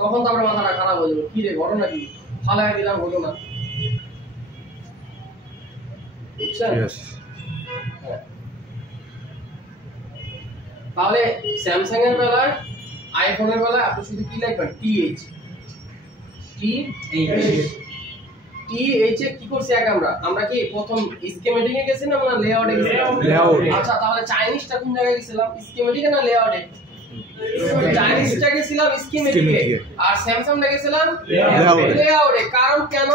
তখন তো আমার মাথাটা খারাপ হয়ে যাবে, কি রে ঘটনা কি, ফালাই দিলাম হলো না, বুঝছেন? হ্যাঁ। তাহলে স্যামসাং এর বেলায়, আইফোনের বেলায় আপনি শুধু কি লিখবেন, টিএইচ টিএইচ এ কি করছি আগে আমরা কি প্রথম স্কিমেটিক এ গেছি না লেআউটে গেছিলাম? আচ্ছা, তাহলে চাইনিজটা কোন জায়গায় গেছিলাম, স্কিমেটিক এ না লেআউটে? চাইনিজটা গেছিলাম স্কিমেটিক এ, আর স্যামসাংটা গেছিলাম লেআউটে। কারণ কেন?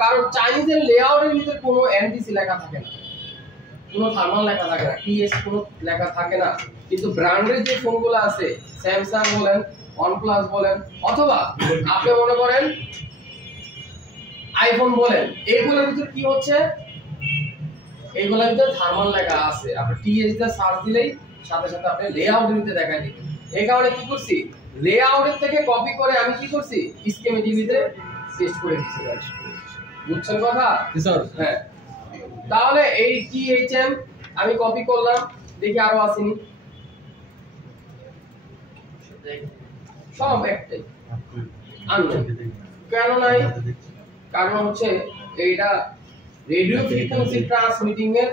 কারণ চাইনিজের লেআউটের ভিতরে কোনো এনটিসি লেখা থাকে না, কোনো থার্মাল লেখা থাকে না, টিএস কোনো লেখা থাকে না। কিন্তু ব্র্যান্ডের যে ফোনগুলো আছে, স্যামসাং বলেন, OnePlus বলেন, অথবা আপনি মনে করেন আইফোন বলেন, এইগুলোর ভিতর কি হচ্ছে, এইগুলোর ভিতর থার্মাল লেখা আছে। আপনি টিএস দিয়ে সার্চ দিলেই সাথে সাথে আপনি লেআউটের ভিতরে দেখাই দিবে। এই কারণে কি করছি, লেআউটের থেকে কপি করে আমি কি করছি, স্কিমেটিভিতে পেস্ট করে দিয়েছি। বুঝছেন কথা? হ্যাঁ। তাহলে এই টিএইচএম আমি কপি করলাম, দেখি আরো আসেনি, সব একটাই আনলাম। কেন নাই? কারণ হচ্ছে এইটা রেডিও ফ্রিকোয়েন্সি ট্রান্সমিটিং এর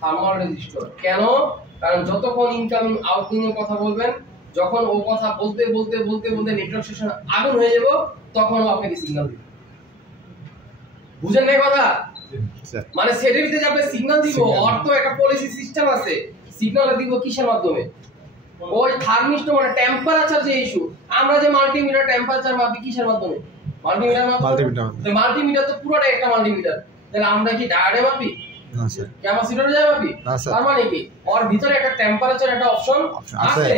থার্মাল রেজিস্টার। কেন? কারণ যতক্ষণ ইনকামিং আউটগোয়িং এর কথা বলবেন, যখন ও কথা বলতে বলতে বলতে বলতে নেটওয়ার্ক সেশন আগুন হয়ে যাব, তখন আপনাকে সিগন্যাল দিবে। বুঝেন না কথা? মানে সেটের ভিতরে আপনি সিগন্যাল দিব, অর্থ একটা পলিসি সিস্টেম আছে, সিগন্যাল দিব কিসের মাধ্যমে? ওই থার্মিস্টর মানে টেম্পারেচার যে ইস্যু, আমরা যে মাল্টিমিটার টেম্পারেচার মাপি কিসের মাধ্যমে? মাল্টিমিটার মাধ্যমে। মাল্টিমিটার তো পুরোটাই একটা মাল্টিমিটার, তাহলে আমরা কি ডায়োডে মাপি? না স্যার। ক্যাপাসিটরে যাই মাপি? না স্যার। তার মানে কি ওর ভিতরে একটা টেম্পারেচার একটা অপশন আছে,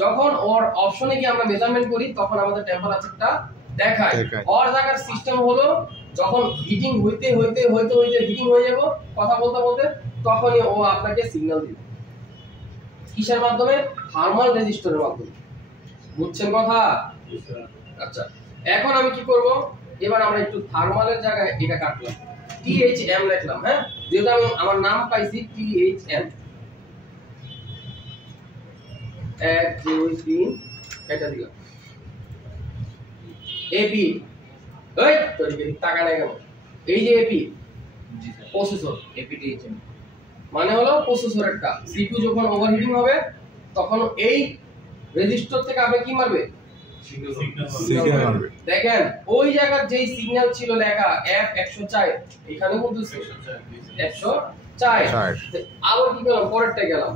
যখন ওর অপশনে কি আমরা মেজারমেন্ট করি তখন আমাদের টেম্পারেচারটা দেখায়। ওর জায়গার সিস্টেম হলো যখন হিটিং হইতে হইতে হইতে হইতে হিটিং হয়ে যাব কথা বলতে বলতে, তখনই ও আপনাকে সিগন্যাল দিবে। কিসের মাধ্যমে? থার্মাল রেজিস্টারের মাধ্যমে। বুঝছেন কথা? আচ্ছা, এখন আমি কি করব, এবার আমরা একটু থার্মালের জায়গায় এটা কাটলাম, টিএইচএম লিখলাম। হ্যাঁ, যেহেতু আমি আমার নাম পাইছি টিএইচএম, 1 2 3 এটা দিলাম। এপি, এই তোর কি টাকা নাই কেন? এই যে এপি, জি স্যার, প্রসেসর, এপিটিএইচএম মানে হলো প্রসেসরেরটা। সিপিইউ যখন ওভারহিটিং হবে তখন এই রেজিস্টার থেকে আপনি কি মারবে? সিগন্যাল মারবে। দেখেন ওই জায়গার যেই সিগন্যাল ছিল লেখা F104, এখানে কিন্তু 104। আবার কি করলাম, পরেরটা গেলাম,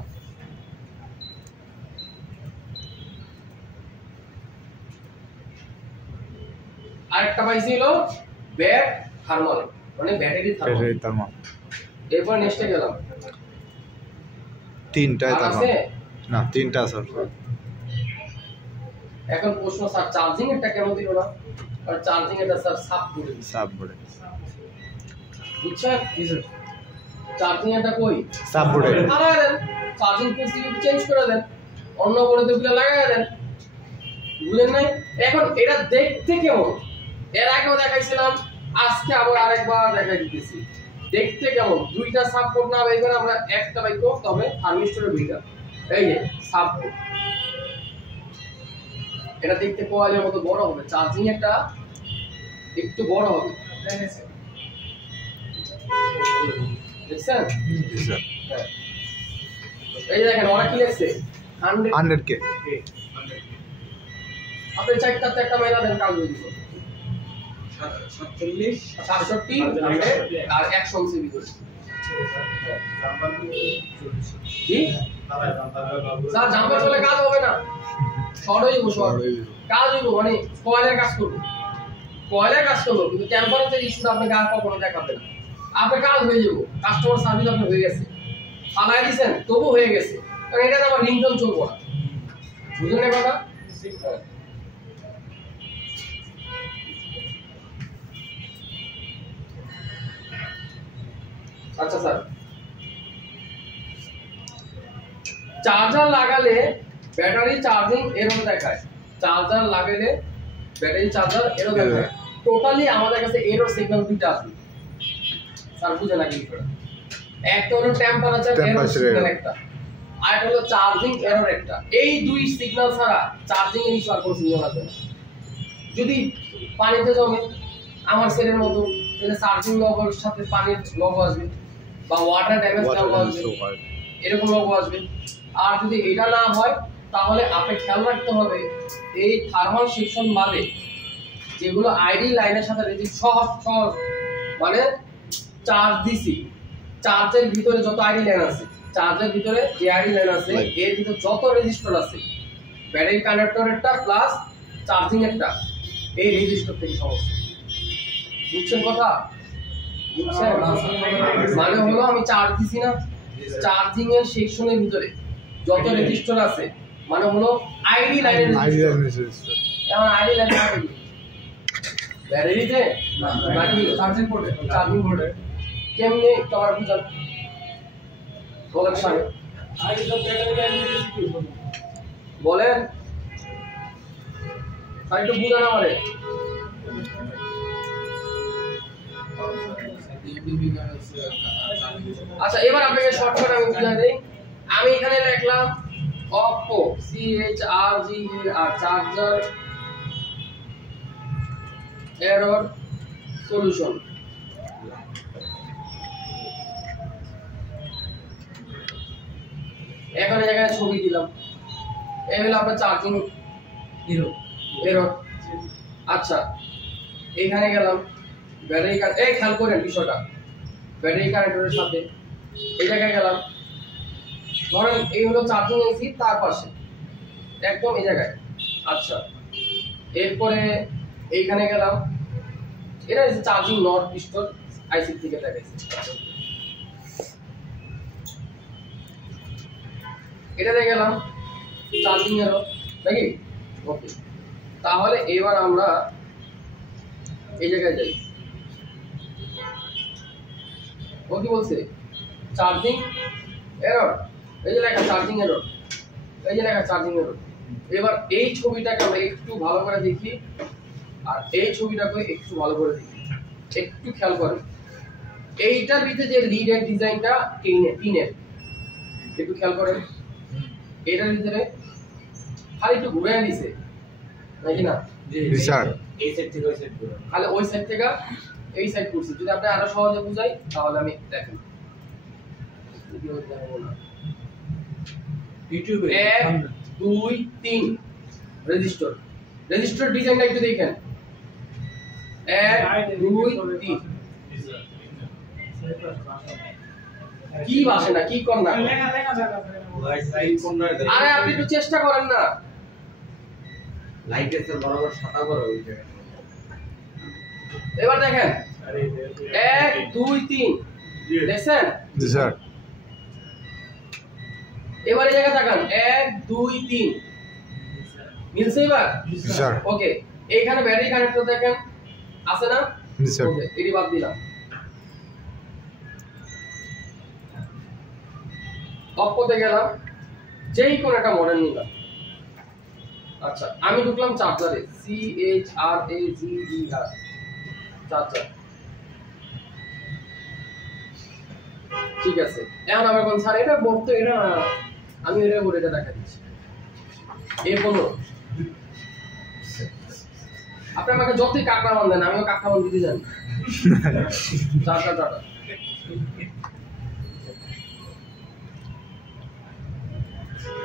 আরেকটা পাইছিল ব্যাট থার্মাল, মানে ব্যাটারি থার্মাল। এরপর নেক্সটে গেলাম, তিনটায় থার্মাল না, তিনটা স্যার। এখন প্রশ্ন, স্যার চার্জিং এরটা কেন দিল না? কারণ চার্জিং এটা স্যার সাব করে দিছে, সাব করে। বুঝছেন? জি স্যার। চার্জিং এটা কই? সাব করে লাগায় দেন, চার্জিং পজিশন চেঞ্জ করে দেন, অন্য করে দিলে লাগায় দেন। বুঝলেন নাই? এখন এটা দেখতে কেমন, এর আগেও দেখাইছিলাম, আজকে আবার আরেকবার দেখাই দিতেছি। দেখতে কেমন, দুইটা সাবপোর্ট না, এবার আমরা একটা বাইকো, তবে থার্মিস্টরের দুইটা, এই যে সাবপোর্ট। এটা দেখতে কোয়ালের মতো বড় হবে, চার্জিং একটা একটু বড় হবে, দেখছেন? হ্যাঁ, এই দেখেন ওরা কি লিখছে, 100K। আপনি চারটা একটা মেলা দেন, কাজ হয়ে যাবে। 47 67 আর 100 সিবি করে। কি স্যার, জাম্পার চলে কাজ হবে না, শর্ট হয়ে যাবে, শর্ট কাজ হইব, মানে কয়েলের কাজ করব, কয়েলের কাজ করব, কিন্তু টেম্পারেচার ইস্যুটা আপনাকে আর কখনো দেখাবে না। আপনার কাজ হয়ে যাব, কাস্টমার সার্ভিস আপনার হয়ে গেছে, ফালাই দিয়েছেন তবু হয়ে গেছে, কারণ এটা তো আমার রিংটোন চলবো না। বুঝলেন না কথা? আচ্ছা স্যার, চার্জার লাগালে ব্যাটারি চার্জিং এরর দেখায়, চার্জার লাগালে ব্যাটারি চার্জার এরর দেখায়। টোটালি আমাদের কাছে এরর সিগন্যাল দুইটা আছে স্যার, বুঝে না কি করে? একটা হলো টেম্পারেচার এরর সিগন্যাল একটা, আর হলো চার্জিং এরর একটা। এই দুই সিগন্যাল ছাড়া চার্জিং এর ইস্যু আর কোনো সিগন্যাল আসবে না। যদি পানিতে জমে আমার সেলের মতো, তাহলে চার্জিং লগোর সাথে পানির লগো আসবে বা ওয়াটার ড্যামেজ লগো আসবে, এরকম লগো আসবে। আর যদি এটা না হয় তাহলে আপনি খেয়াল রাখতে হবে এই থার্মাল সেকশন বাদে যেগুলো আইডি লাইনের সাথে সহজ সহজ মানে চার্জ দিছি, চার্জের ভিতরে যত আইডি লাইন আছে, চার্জের ভিতরে যে আইডি লাইন আছে এর ভিতরে যত রেজিস্টার আছে, ব্যাটারি কানেক্টরেরটা প্লাস চার্জিং এরটা, এই রেজিস্টার থেকে সমস্যা। বুঝছেন কথা? বুঝছেন? মানে হলো আমি চার্জ দিছি না, চার্জিং এর সেকশনের ভিতরে যত রেজিস্টার আছে মানে হলো আইডি লাইনের রেজিস্টার। এখন আইডি লাইন ব্যাটারিতে নাকি চার্জিং পোর্টে? চার্জিং পোর্টে কেমনে তোমার বুঝান বলেন সাহেব, বলেন একটু বুঝান আমারে। আচ্ছা এবার আপনাকে শর্টকাট আমি বুঝিয়ে দেই। আমি এখানে লিখলাম Oppo CHRGER charger error solution. এখানে জায়গায় ছবি দিলাম, এই হলো আপনার চার্জিং এরর। আচ্ছা এখানে গেলাম ব্যাটারি এই খেয়াল করেন বিষয়টা, ব্যাটারি কানেক্টরের সাথে এই জায়গায় গেলাম, ধরেন এই হলো চার্জিং এসি তার পাশে একদম এই জায়গায়। আচ্ছা এরপরে এইখানে গেলাম, এটা হচ্ছে চার্জিং নট পিস্টন আইসি থেকে দেখাইছি, এটাতে গেলাম চার্জিং এর নাকি। ওকে তাহলে এবার আমরা এই জায়গায় যাই, ও কি বলছে চার্জিং এরর, এই যে লেখা চার্জিং এরর, এই যে লেখা চার্জিং এরর। এবার এই ছবিটাকে আমরা একটু ভালো করে দেখি আর এই ছবিটাকে একটু ভালো করে দেখি, একটু খেয়াল করেন এইটার ভিতরে যে লিডের ডিজাইনটা টিনের, একটু খেয়াল করেন এটার ভিতরে খালি একটু ঘুরে দিছে নাকি না? জি স্যার, এই সাইড থেকে ওই সাইড ঘুরে, খালি ওই সাইড থেকে এই সাইড করছে। যদি আপনি আরো সহজে বুঝাই তাহলে আমি দেখেন ইউটিউবে 1 2 3 রেজিস্টার, রেজিস্টার ডিজাইনটা একটু দেখেন 1 2 3 কি ভাষা না কি কর না, আরে আপনি একটু চেষ্টা করেন না, লাইটের তো বরাবর সাদা করো ওই জায়গায়। এবার দেখেন 1 2 3 দেখছেন? জি স্যার। এবার এই জায়গা তাকান 1 2 3 মিলছে এবার? জি স্যার। ওকে এইখানে ব্যাটারি কানেক্টর দেখেন আছে না? জি স্যার। ওকে এটি বাদ দিলাম। অপোতে গেলাম, যেই কোন একটা মডেল নিলাম। আচ্ছা আমি ঢুকলাম চার্জারে CHRAGER চার্জার, ঠিক আছে। এখন আমরা কোন স্যার এটা বোর্ড তো এটা না, আমি এটা বোর্ড এটা দেখা দিচ্ছি A15। আপনি আমাকে যতই কাকড়ামান দেন আমিও কাকড়ামান দিতে জানি। চার্জার টাটা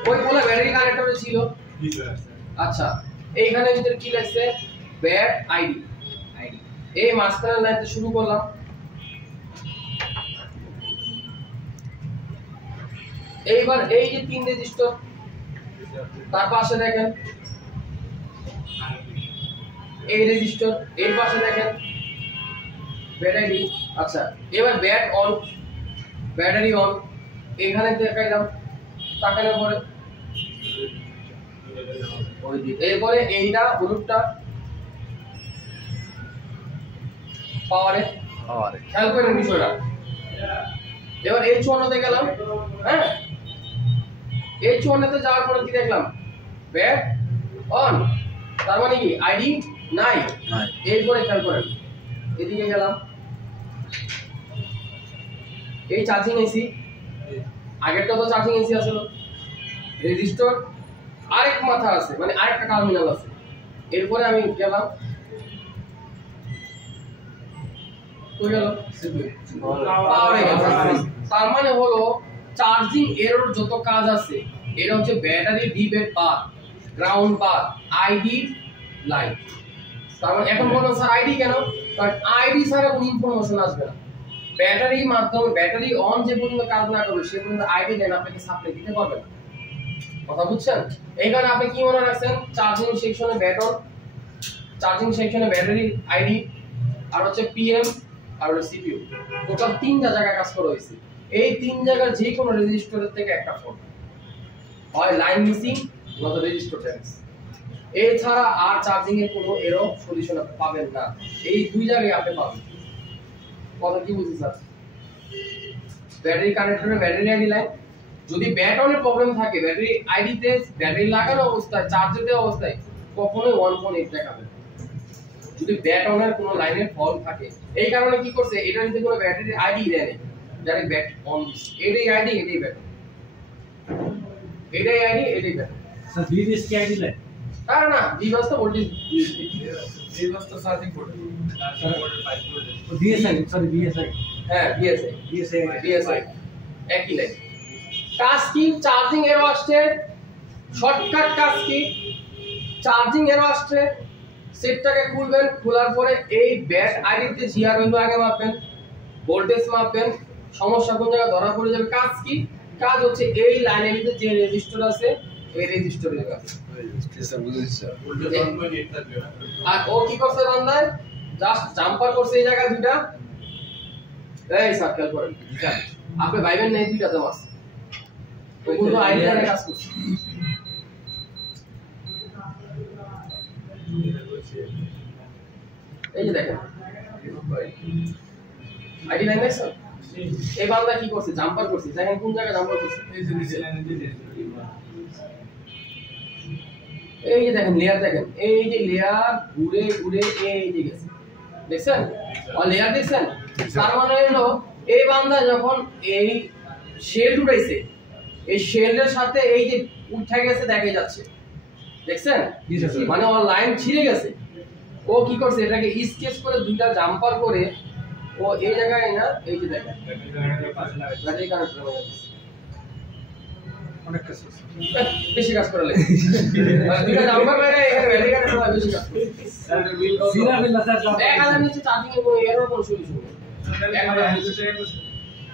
ওই বলে ব্যাটারি কানেক্টরে ছিল। আচ্ছা এইখানে ভিতরে কি লাগছে? ব্যাট আইডি, এই মাঝখানে লাইনতে শুরু করলাম, এইবার এই যে 3 রেজিস্টার তার পাশে দেখেন এই রেজিস্টার, এর পাশে দেখেন ব্যাটারি। আচ্ছা এবার ব্যাট অন, ব্যাটারি অন, এখানে দেখাইলাম, তাকানোর পরে এরপরে এইটা হলুদটা পাওয়ারে, খেয়াল করেন বিষয়টা। এবার H1 তে গেলাম, হ্যাঁ H1 তে যাওয়ার পরে কি দেখলাম? ব্যাট অন, তার মানে কি আইডি নাই। এরপরে খেয়াল করেন এদিকে গেলাম, এই চার্জিং এসি, আগেরটা তো চার্জিং এসি আসলো, রেজিস্টার আরেক মাথা আছে মানে আরেকটা টার্মিনাল আছে, এরপরে আমি গেলাম কই গেল পাওয়ারে গেছে। তার মানে হলো চার্জিং এরর যত কাজ আছে এটা হচ্ছে ব্যাটারি ডিবেট বার, গ্রাউন্ড বার, আইডি লাইন। তার মানে এখন বলুন স্যার আইডি কেন? কারণ আইডি ছাড়া কোনো ইনফরমেশন আসবে না। ব্যাটারির মাধ্যমে ব্যাটারি অন যে পর্যন্ত কাজ না করবে সে পর্যন্ত আইডি লাইন আপনাকে সাপ্লাই দিতে পারবে না। কথা বুঝছেন? এই কারণে আপনি কি মনে রাখছেন, চার্জিং সেকশনে ব্যাটন, চার্জিং সেকশনে ব্যাটারি আইডি, আর হচ্ছে পিএম, আর হলো সিপিইউ। টোটাল তিনটা জায়গায় কাজ করা হয়েছে। এই তিন জায়গার যে কোনো রেজিস্টরের থেকে একটা ফোন হয় লাইন মিসিং নয়তো রেজিস্টার ট্যাক্স। এছাড়া আর চার্জিং এর কোনো এরর সলিউশন আপনি পাবেন না। এই দুই জায়গায় আপনি পাবেন। কথা কি বুঝছেন স্যার? ব্যাটারি কানেক্টরে ব্যাটারি আইডি লাইন, যদি ব্যাটনের প্রবলেম থাকে ব্যাটারি আইডিতে ব্যাটারি লাগানো অবস্থায় চার্জে দেওয়া অবস্থায় কখনোই 1.8 দেখাবে যদি ব্যাটনের কোনো লাইনের ফল্ট থাকে। এই কারণে কি করছে, এটা নিতে কোনো ব্যাটারি আইডি দেয় না, ডাইরেক্ট ব্যাট অন দিছে। এটাই আইডি, এটাই ব্যাট, এটাই আইডি, এটাই ব্যাট। স্যার ভিএস কি আইডি লাইন? না না, ভিএস তো ভোল্টেজ, ভিএস তো চার্জিং পোর্ট, ভিএসআই, সরি ভিএসআই, হ্যাঁ ভিএসআই, ভিএসআই একই লাইন। কাজ কি? চার্জিং এরর আসছে, শর্টকাট কাজ কি? চার্জিং এরর আসছে, সেটটাকে খুলবেন, খোলার পরে এই ব্যাট আইডিতে জিআর ভ্যালু আগে মাপবেন, ভোল্টেজ মাপবেন, সমস্যা কোন জায়গায় ধরা পড়ে যাবে। কাজ কি? কাজ হচ্ছে এই লাইনের ভিতরে যে রেজিস্টার আছে এই রেজিস্টারের কাজ। আর ও কি করছে বান্দায়, জাস্ট জাম্পার করছে এই জায়গা দুইটা, এই সার্কেল করেন আপনি ভাইবেন না এই দুইটাতে মারছে, তো কোনো আইডিয়া কাজ করছে। এই যে দেখেন আইডি লাইন দেখছেন, এই বান্দা কি করছে, জাম্পার করছে। দেখেন কোন জায়গায় জাম্পার করছে, এই যে দেখেন লেয়ার, দেখেন এই যে লেয়ার ঘুরে ঘুরে এই যে গেছে, দেখছেন আর লেয়ার দেখছেন। তার মানে হলো এই বান্দা যখন এই শেল উঠাইছে, এই শেলের সাথে এই যে উঠে গেছে দেখা যাচ্ছে, দেখছেন মানে ওর লাইন ছিঁড়ে গেছে। ও কি করছে, এটাকে স্কেচ করে দুইটা জাম্পার করে ও এই জায়গায় না, এই যে দেখেন ব্যাটারি কানেক্টর হয়ে যাচ্ছে, অনেক কাজ বেশি কাজ করে লাগে দুইটা জাম্পার বাইরে এখানে ব্যাটারি কানেক্টর হয় বেশি কাজ করে। সিরা বিল্লাহ স্যার 1000 নিচে চার্জিং এর কোনো এরর কোনো সলিউশন নেই। 1000 নিচে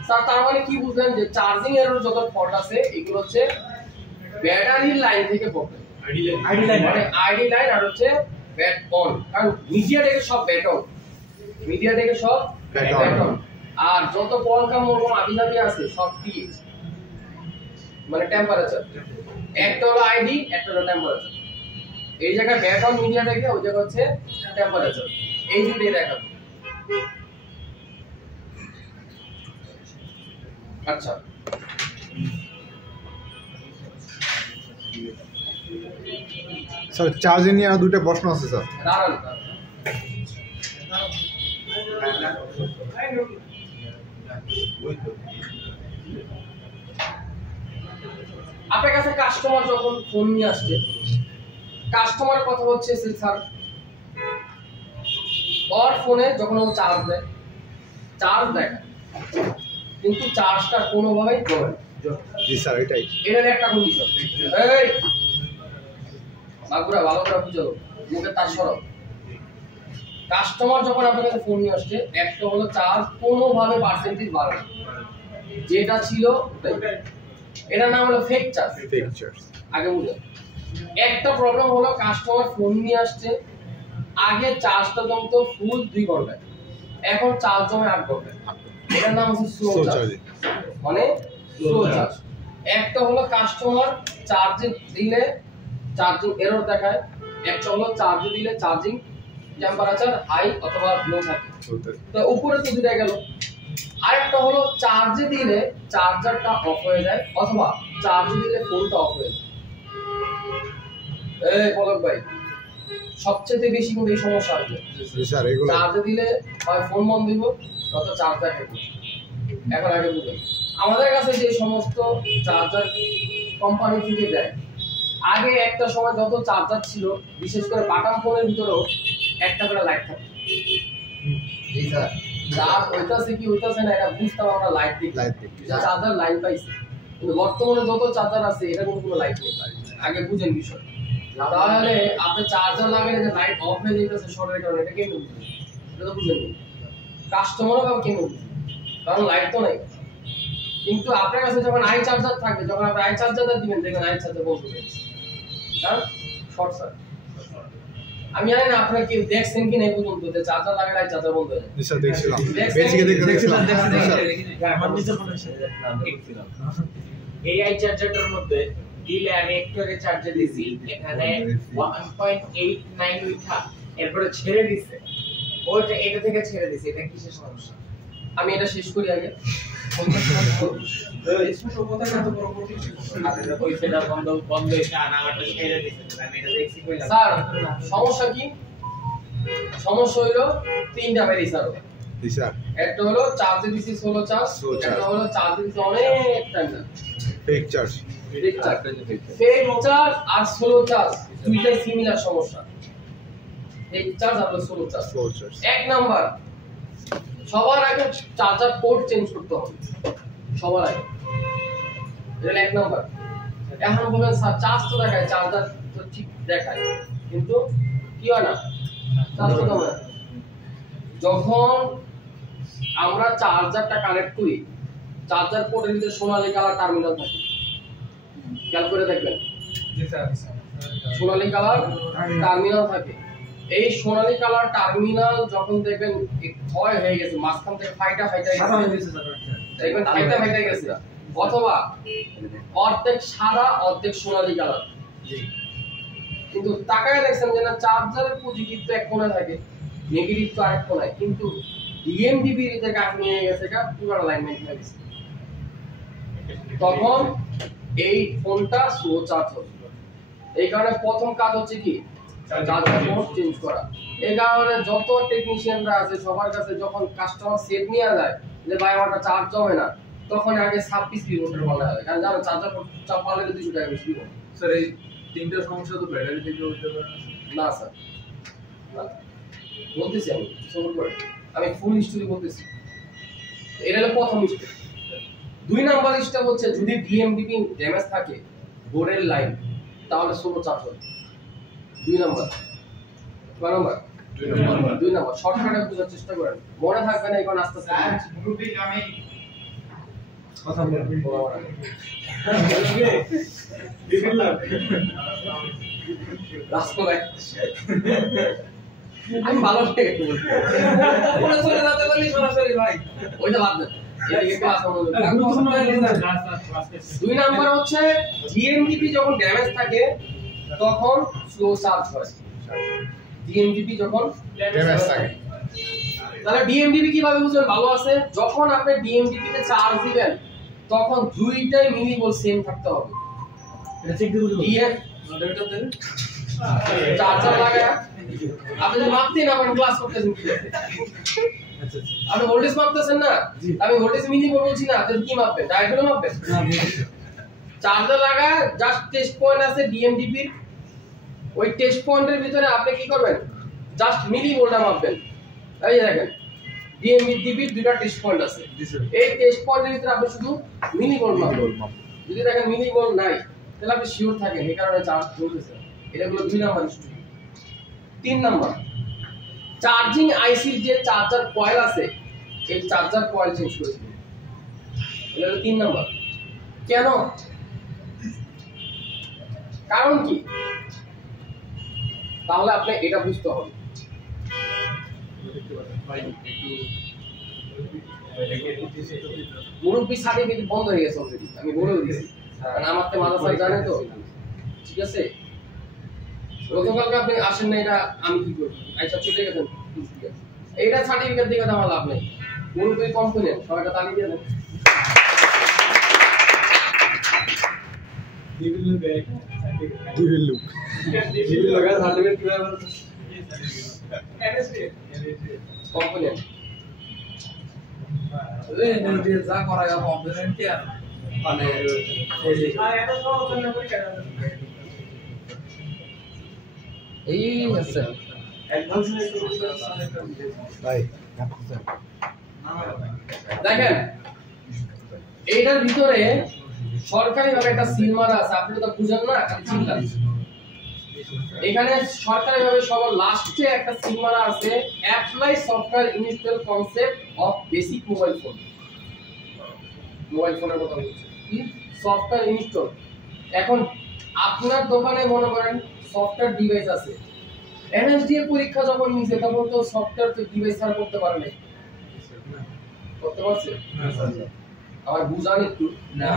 স্যার তার মানে কি বুঝলেন যে চার্জিং এরর যত ফল্ট আছে এগুলো হচ্ছে ব্যাটারির লাইন থেকে প্রবলেম, আইডি লাইন মানে আইডি লাইন আর হচ্ছে ব্যাট অন। কারণ মিডিয়া থেকে সব ব্যাট অন, মিডিয়া থেকে সব ব্যাট অন, আর যত কোয়ালকাম ওরকম আবিদাবি আছে সব পিএইচ মানে টেম্পারেচার। একটা হলো আইডি, একটা হলো টেম্পারেচার। এই জায়গায় ব্যাট অন মিডিয়া থেকে, ওই জায়গা হচ্ছে টেম্পারেচার। এই দুটোই দেখাবো। আচ্ছা স্যার চার্জিং নিয়ে আর দুটো প্রশ্ন আছে স্যার। দাঁড়ান, আপনার কাছে কাস্টমার যখন ফোন নিয়ে আসছে, কাস্টমার কথা হচ্ছে স্যার ওর ফোনে যখন ও চার্জ দেয়, চার্জ দেখায় কিন্তু চার্জটা কোনোভাবেই জমে না। জি স্যার এটাই। এর একটা কন্ডিশন, এই বাগুরা ভালো করে বুঝো, মুখে তার সরব। কাস্টমার যখন আপনার কাছে ফোন নিয়ে আসছে, একটা হলো চার্জ কোনোভাবে পার্সেন্টেজ বাড়ে না, যেটা ছিল ওটাই। এটার নাম হলো ফেক চার্জ। ফেক চার্জ আগে বুঝুন। একটা প্রবলেম হলো কাস্টমার ফোন নিয়ে আসছে, আগে চার্জটা জমতো ফুল 2 ঘন্টায়, এখন চার্জ জমে 8 ঘন্টায়। এটার নাম হচ্ছে স্লো চার্জ, মানে স্লো চার্জ। একটা হলো কাস্টমার চার্জে দিলে চার্জিং এরর দেখায়, একটা হলো চার্জে দিলে চার্জিং টেম্পারেচার হাই অথবা লো থাকে। তো উপরে তো দুটো গেল। আরেকটা হলো চার্জে দিলে চার্জারটা অফ হয়ে যায় অথবা চার্জে দিলে ফোনটা অফ হয়ে যায়। এই পলক ভাই, সবচেয়ে বেশি কিন্তু এই সমস্যা আসবে। জি স্যার এগুলো চার্জে দিলে হয় ফোন বন্ধ দিব অথবা চার্জ দেখাবো। এখন আগে বুঝুন, আমাদের কাছে যে সমস্ত চার্জার কোম্পানি থেকে দেয় আগে একটা সময় যত চার্জার ছিল, বিশেষ করে বাটাম ফোনের ভিতরেও একটা করে লাইট থাকতো। জি স্যার, রাত হইতাছে কি হইতাছে না এটা বুঝতাম আমরা লাইট দেখি, চার্জার লাইন পাইছি। কিন্তু বর্তমানে যত চার্জার আছে এটা কোনো লাইট নেই। আগে বুঝেন বিষয়। তাহলে আপনি চার্জার লাগালে যে লাইট অফ হয়ে যাইতেছে শর্টের কারণে, এটা কেন বুঝবেন? এটা তো বুঝেন না। কাস্টমারও বা কেন বুঝবে? কারণ লাইট তো নাই। কিন্তু আপনার কাছে যখন আই চার্জার থাকবে, যখন আপনি আই চার্জারটা দিবেন দেখবেন আই চার্জার বন্ধ হয়ে গেছে। কারণ শর্ট সার্কিট। আমি জানি না আপনারা কি দেখছেন কি না পর্যন্ত যে চার্জার লাগালে আই চার্জার বন্ধ হয়ে যায়। জি স্যার, দেখছিলাম। দেখছিলাম। আমার নিজের ফোনে দেখছিলাম। এই আই চার্জারটার মধ্যে দিলে আমি একটু আগে চার্জার দিছি, এখানে 1.89 উঠা এরপরে ছেড়ে দিছে, ওইটা এটা থেকে ছেড়ে দিছে। এটা কিসের সমস্যা? আমি এটা শেষ করি আগে। স্যার সমস্যা কি? সমস্যা হইলো তিনটা বেরি স্যার। জি স্যার। একটা হলো চার্জে দিছি সোলো চার্জ, একটা হলো চার্জে দিছি অনেক টাইম না ফেক চার্জ। ফেক চার্জ আর সোলো চার্জ দুইটাই সিমিলার সমস্যা। ফেক চার্জ আর সোলো চার্জ। এক নাম্বার, সবার আগে চার্জার পোর্ট চেঞ্জ করতে হবে সবার আগে। এটা এক নাম্বার। এখন বলেন স্যার চার্জ তো দেখায়, চার্জার তো ঠিক দেখায়, কিন্তু কি হয় না, চার্জ তো কমে। যখন আমরা চার্জারটা কানেক্ট করি, চার্জার পোর্টের ভিতরে সোনালী কালার টার্মিনাল থাকে, খেয়াল করে দেখবেন। সোনালী কালার টার্মিনাল থাকে। এই সোনালী কালার টার্মিনাল যখন দেখবেন ক্ষয় হয়ে গেছে, মাঝখান থেকে ফাইটা গেছে, দেখবেন ফাইটা গেছে, অথবা অর্ধেক সাদা অর্ধেক সোনালী কালার। কিন্তু তাকায় দেখছেন যে না, চার্জারের পজিটিভ তো এক কোণে থাকে, নেগেটিভ তো আরেক কোণায়, কিন্তু ডিএমডিবি এর থেকে আপনি নিয়ে গেছে কা পুরো অ্যালাইনমেন্ট হয়ে গেছে। তখন এই ফোনটা স্লো চার্জ হবে। এই কারণে প্রথম কাজ হচ্ছে কি, চার্জার পোর্ট চেঞ্জ করা। এই কারণে যত টেকনিশিয়ানরা আছে সবার কাছে যখন কাস্টমার সেট নিয়ে যায় যে ভাই আমারটা চার্জ জমে না, তখন আগে 26 কিলোমিটার বলা হয়, কারণ জানো চার্জার পোর্ট চাপালে 200 টাকা বেশি দিবেন। স্যার এই তিনটা সমস্যা তো ব্যাটারি থেকে হতে পারে না স্যার, বলতেছি আমি সবর করে, আমি ফুল হিস্টরি বলতেছি। এটা হলো প্রথম স্টেপ। দুই নাম্বার স্টেপ হচ্ছে যদি ডিএমডিপি ড্যামেজ থাকে বোর্ডের লাইন, তাহলে সোলো চার্জ হবে। দুই নাম্বার। কয় নাম্বার? দুই নাম্বার। শর্টকাটে বোঝার চেষ্টা করেন, মনে থাকবে না এখন আস্তে আস্তে আমি কথা বলবি। আমি ভালো থেকে সরাসরি ভাই ওইটা বাদ দেন। দুই নাম্বার হচ্ছে ডিএমডিপি যখন ড্যামেজ থাকে তখন স্লো চার্জ হয়। ডিএমডিপি যখন ড্যামেজ থাকে, তাহলে ডিএমডিপি কিভাবে বুঝবেন ভালো আছে? যখন আপনি ডিএমডিপি তে চার্জ দিবেন তখন দুইটাই মিলি ভোল্ট সেম থাকতে হবে। এটা চেক দিবো। ডিএম চার্জার লাগায় আপনি যদি মাপতেই না পারেন ক্লাস করতেছেন কি? আচ্ছা আপনি ভোল্টেজ মাপতেছেন না, আমি ভোল্টেজ মিলি বলছি না, আপনি কি মাপবেন? ডায়োডগুলো মাপবেন। চার্জার লাগায় জাস্ট টেস্ট পয়েন্ট আছে ডিএমডিপির, ওই টেস্ট পয়েন্টের ভিতরে আপনি কি করবেন? জাস্ট মিলি ভোল্টটা মাপবেন। এই যে দেখেন ডিএমডিপির দুইটা টেস্ট পয়েন্ট আছে, এই টেস্ট পয়েন্টের ভিতরে আপনি শুধু মিলি ভোল্ট মাপবেন। যদি দেখেন মিলি ভোল্ট নাই তাহলে আপনি শিওর থাকেন এই কারণে চার্জ চলতেছে। এটা হলো দুই নাম্বার স্টুডি। তিন নাম্বার, চার্জিং আইসির যে চার্জার কয়েল আছে এই চার্জার কয়েল চেঞ্জ করে দিবেন। এটা হলো তিন নাম্বার। কেন? কারণ কি? তাহলে আপনি এটা বুঝতে হবে। মুরব্বী সার্টিফিকেট বন্ধ হয়ে গেছে অলরেডি, আমি বলেও দিয়েছি, কারণ আমার তো মাদ্রাসা জানে তো, ঠিক আছে? গতকালকে আপনি আসেন না, এটা আমি কি করি? আচ্ছা চলে গেছেন, ঠিক আছে, এইটা সার্টিফিকেট দিয়ে আমার লাভ নেই। মুরব্বী কম শুনেন, সবাইটা তালি দিয়ে দেন। কম্পোনেন্ট যা করা যায় কম্পোনেন্ট কি আর মানে এই আছে ভাই দেখেন এইটার ভিতরে সরকারি ভাবে একটা সিল মারা আছে, আপনি তো বুঝেন না, খালি চিন্তা। এখানে সরকারি ভাবে সবার লাস্টে একটা সিল মারা আছে, apply software install concept of basic mobile phone. Mobile ফোনের কথা বলছি, কি সফটওয়্যার ইনস্টল। এখন আপনার দোকানে মনে করেন সফটওয়্যার ডিভাইস আছে, এনএসডিএ পরীক্ষা যখন নিছে তখন তো সফটওয়্যার তো ডিভাইস ছাড়া করতে পারে না, করতে পারছে? আমার বুঝান একটু না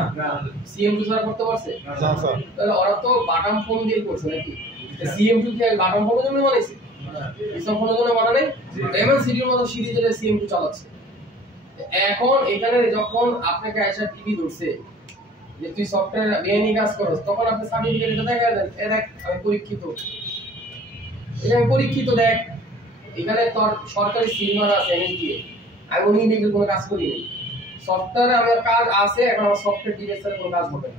সিএম2 ছাড়া করতে পারছে? না স্যার তাহলে ওরা তো বাটাম ফোন দিয়ে করছে নাকি? সিএম2 কি বাটাম ফোনের জন্য বানাইছে? এসব ফোনের জন্য বানানে এমএনসিডির মতো সিরিজের সিএম2 চালাচ্ছে। এখন এখানে যখন আপনাকে আইসা টিভি ধরছে যে তুই সফটওয়্যার বেআইনি কাজ করছ, তখন আপনি সার্টিফিকেটটা দেখা দেন, এ দেখ আমি পরীক্ষিত, এটা আমি পরীক্ষিত, দেখ এখানে তোর সরকারি সিলমার আছে এনএসডিএ, আমি উনি লিগেল কোনো কাজ করিনি, সফটওয়্যারে আমার কাজ আছে, এখন আমার সফটওয়্যার ডিভাইসের কোনো কাজ হবে না।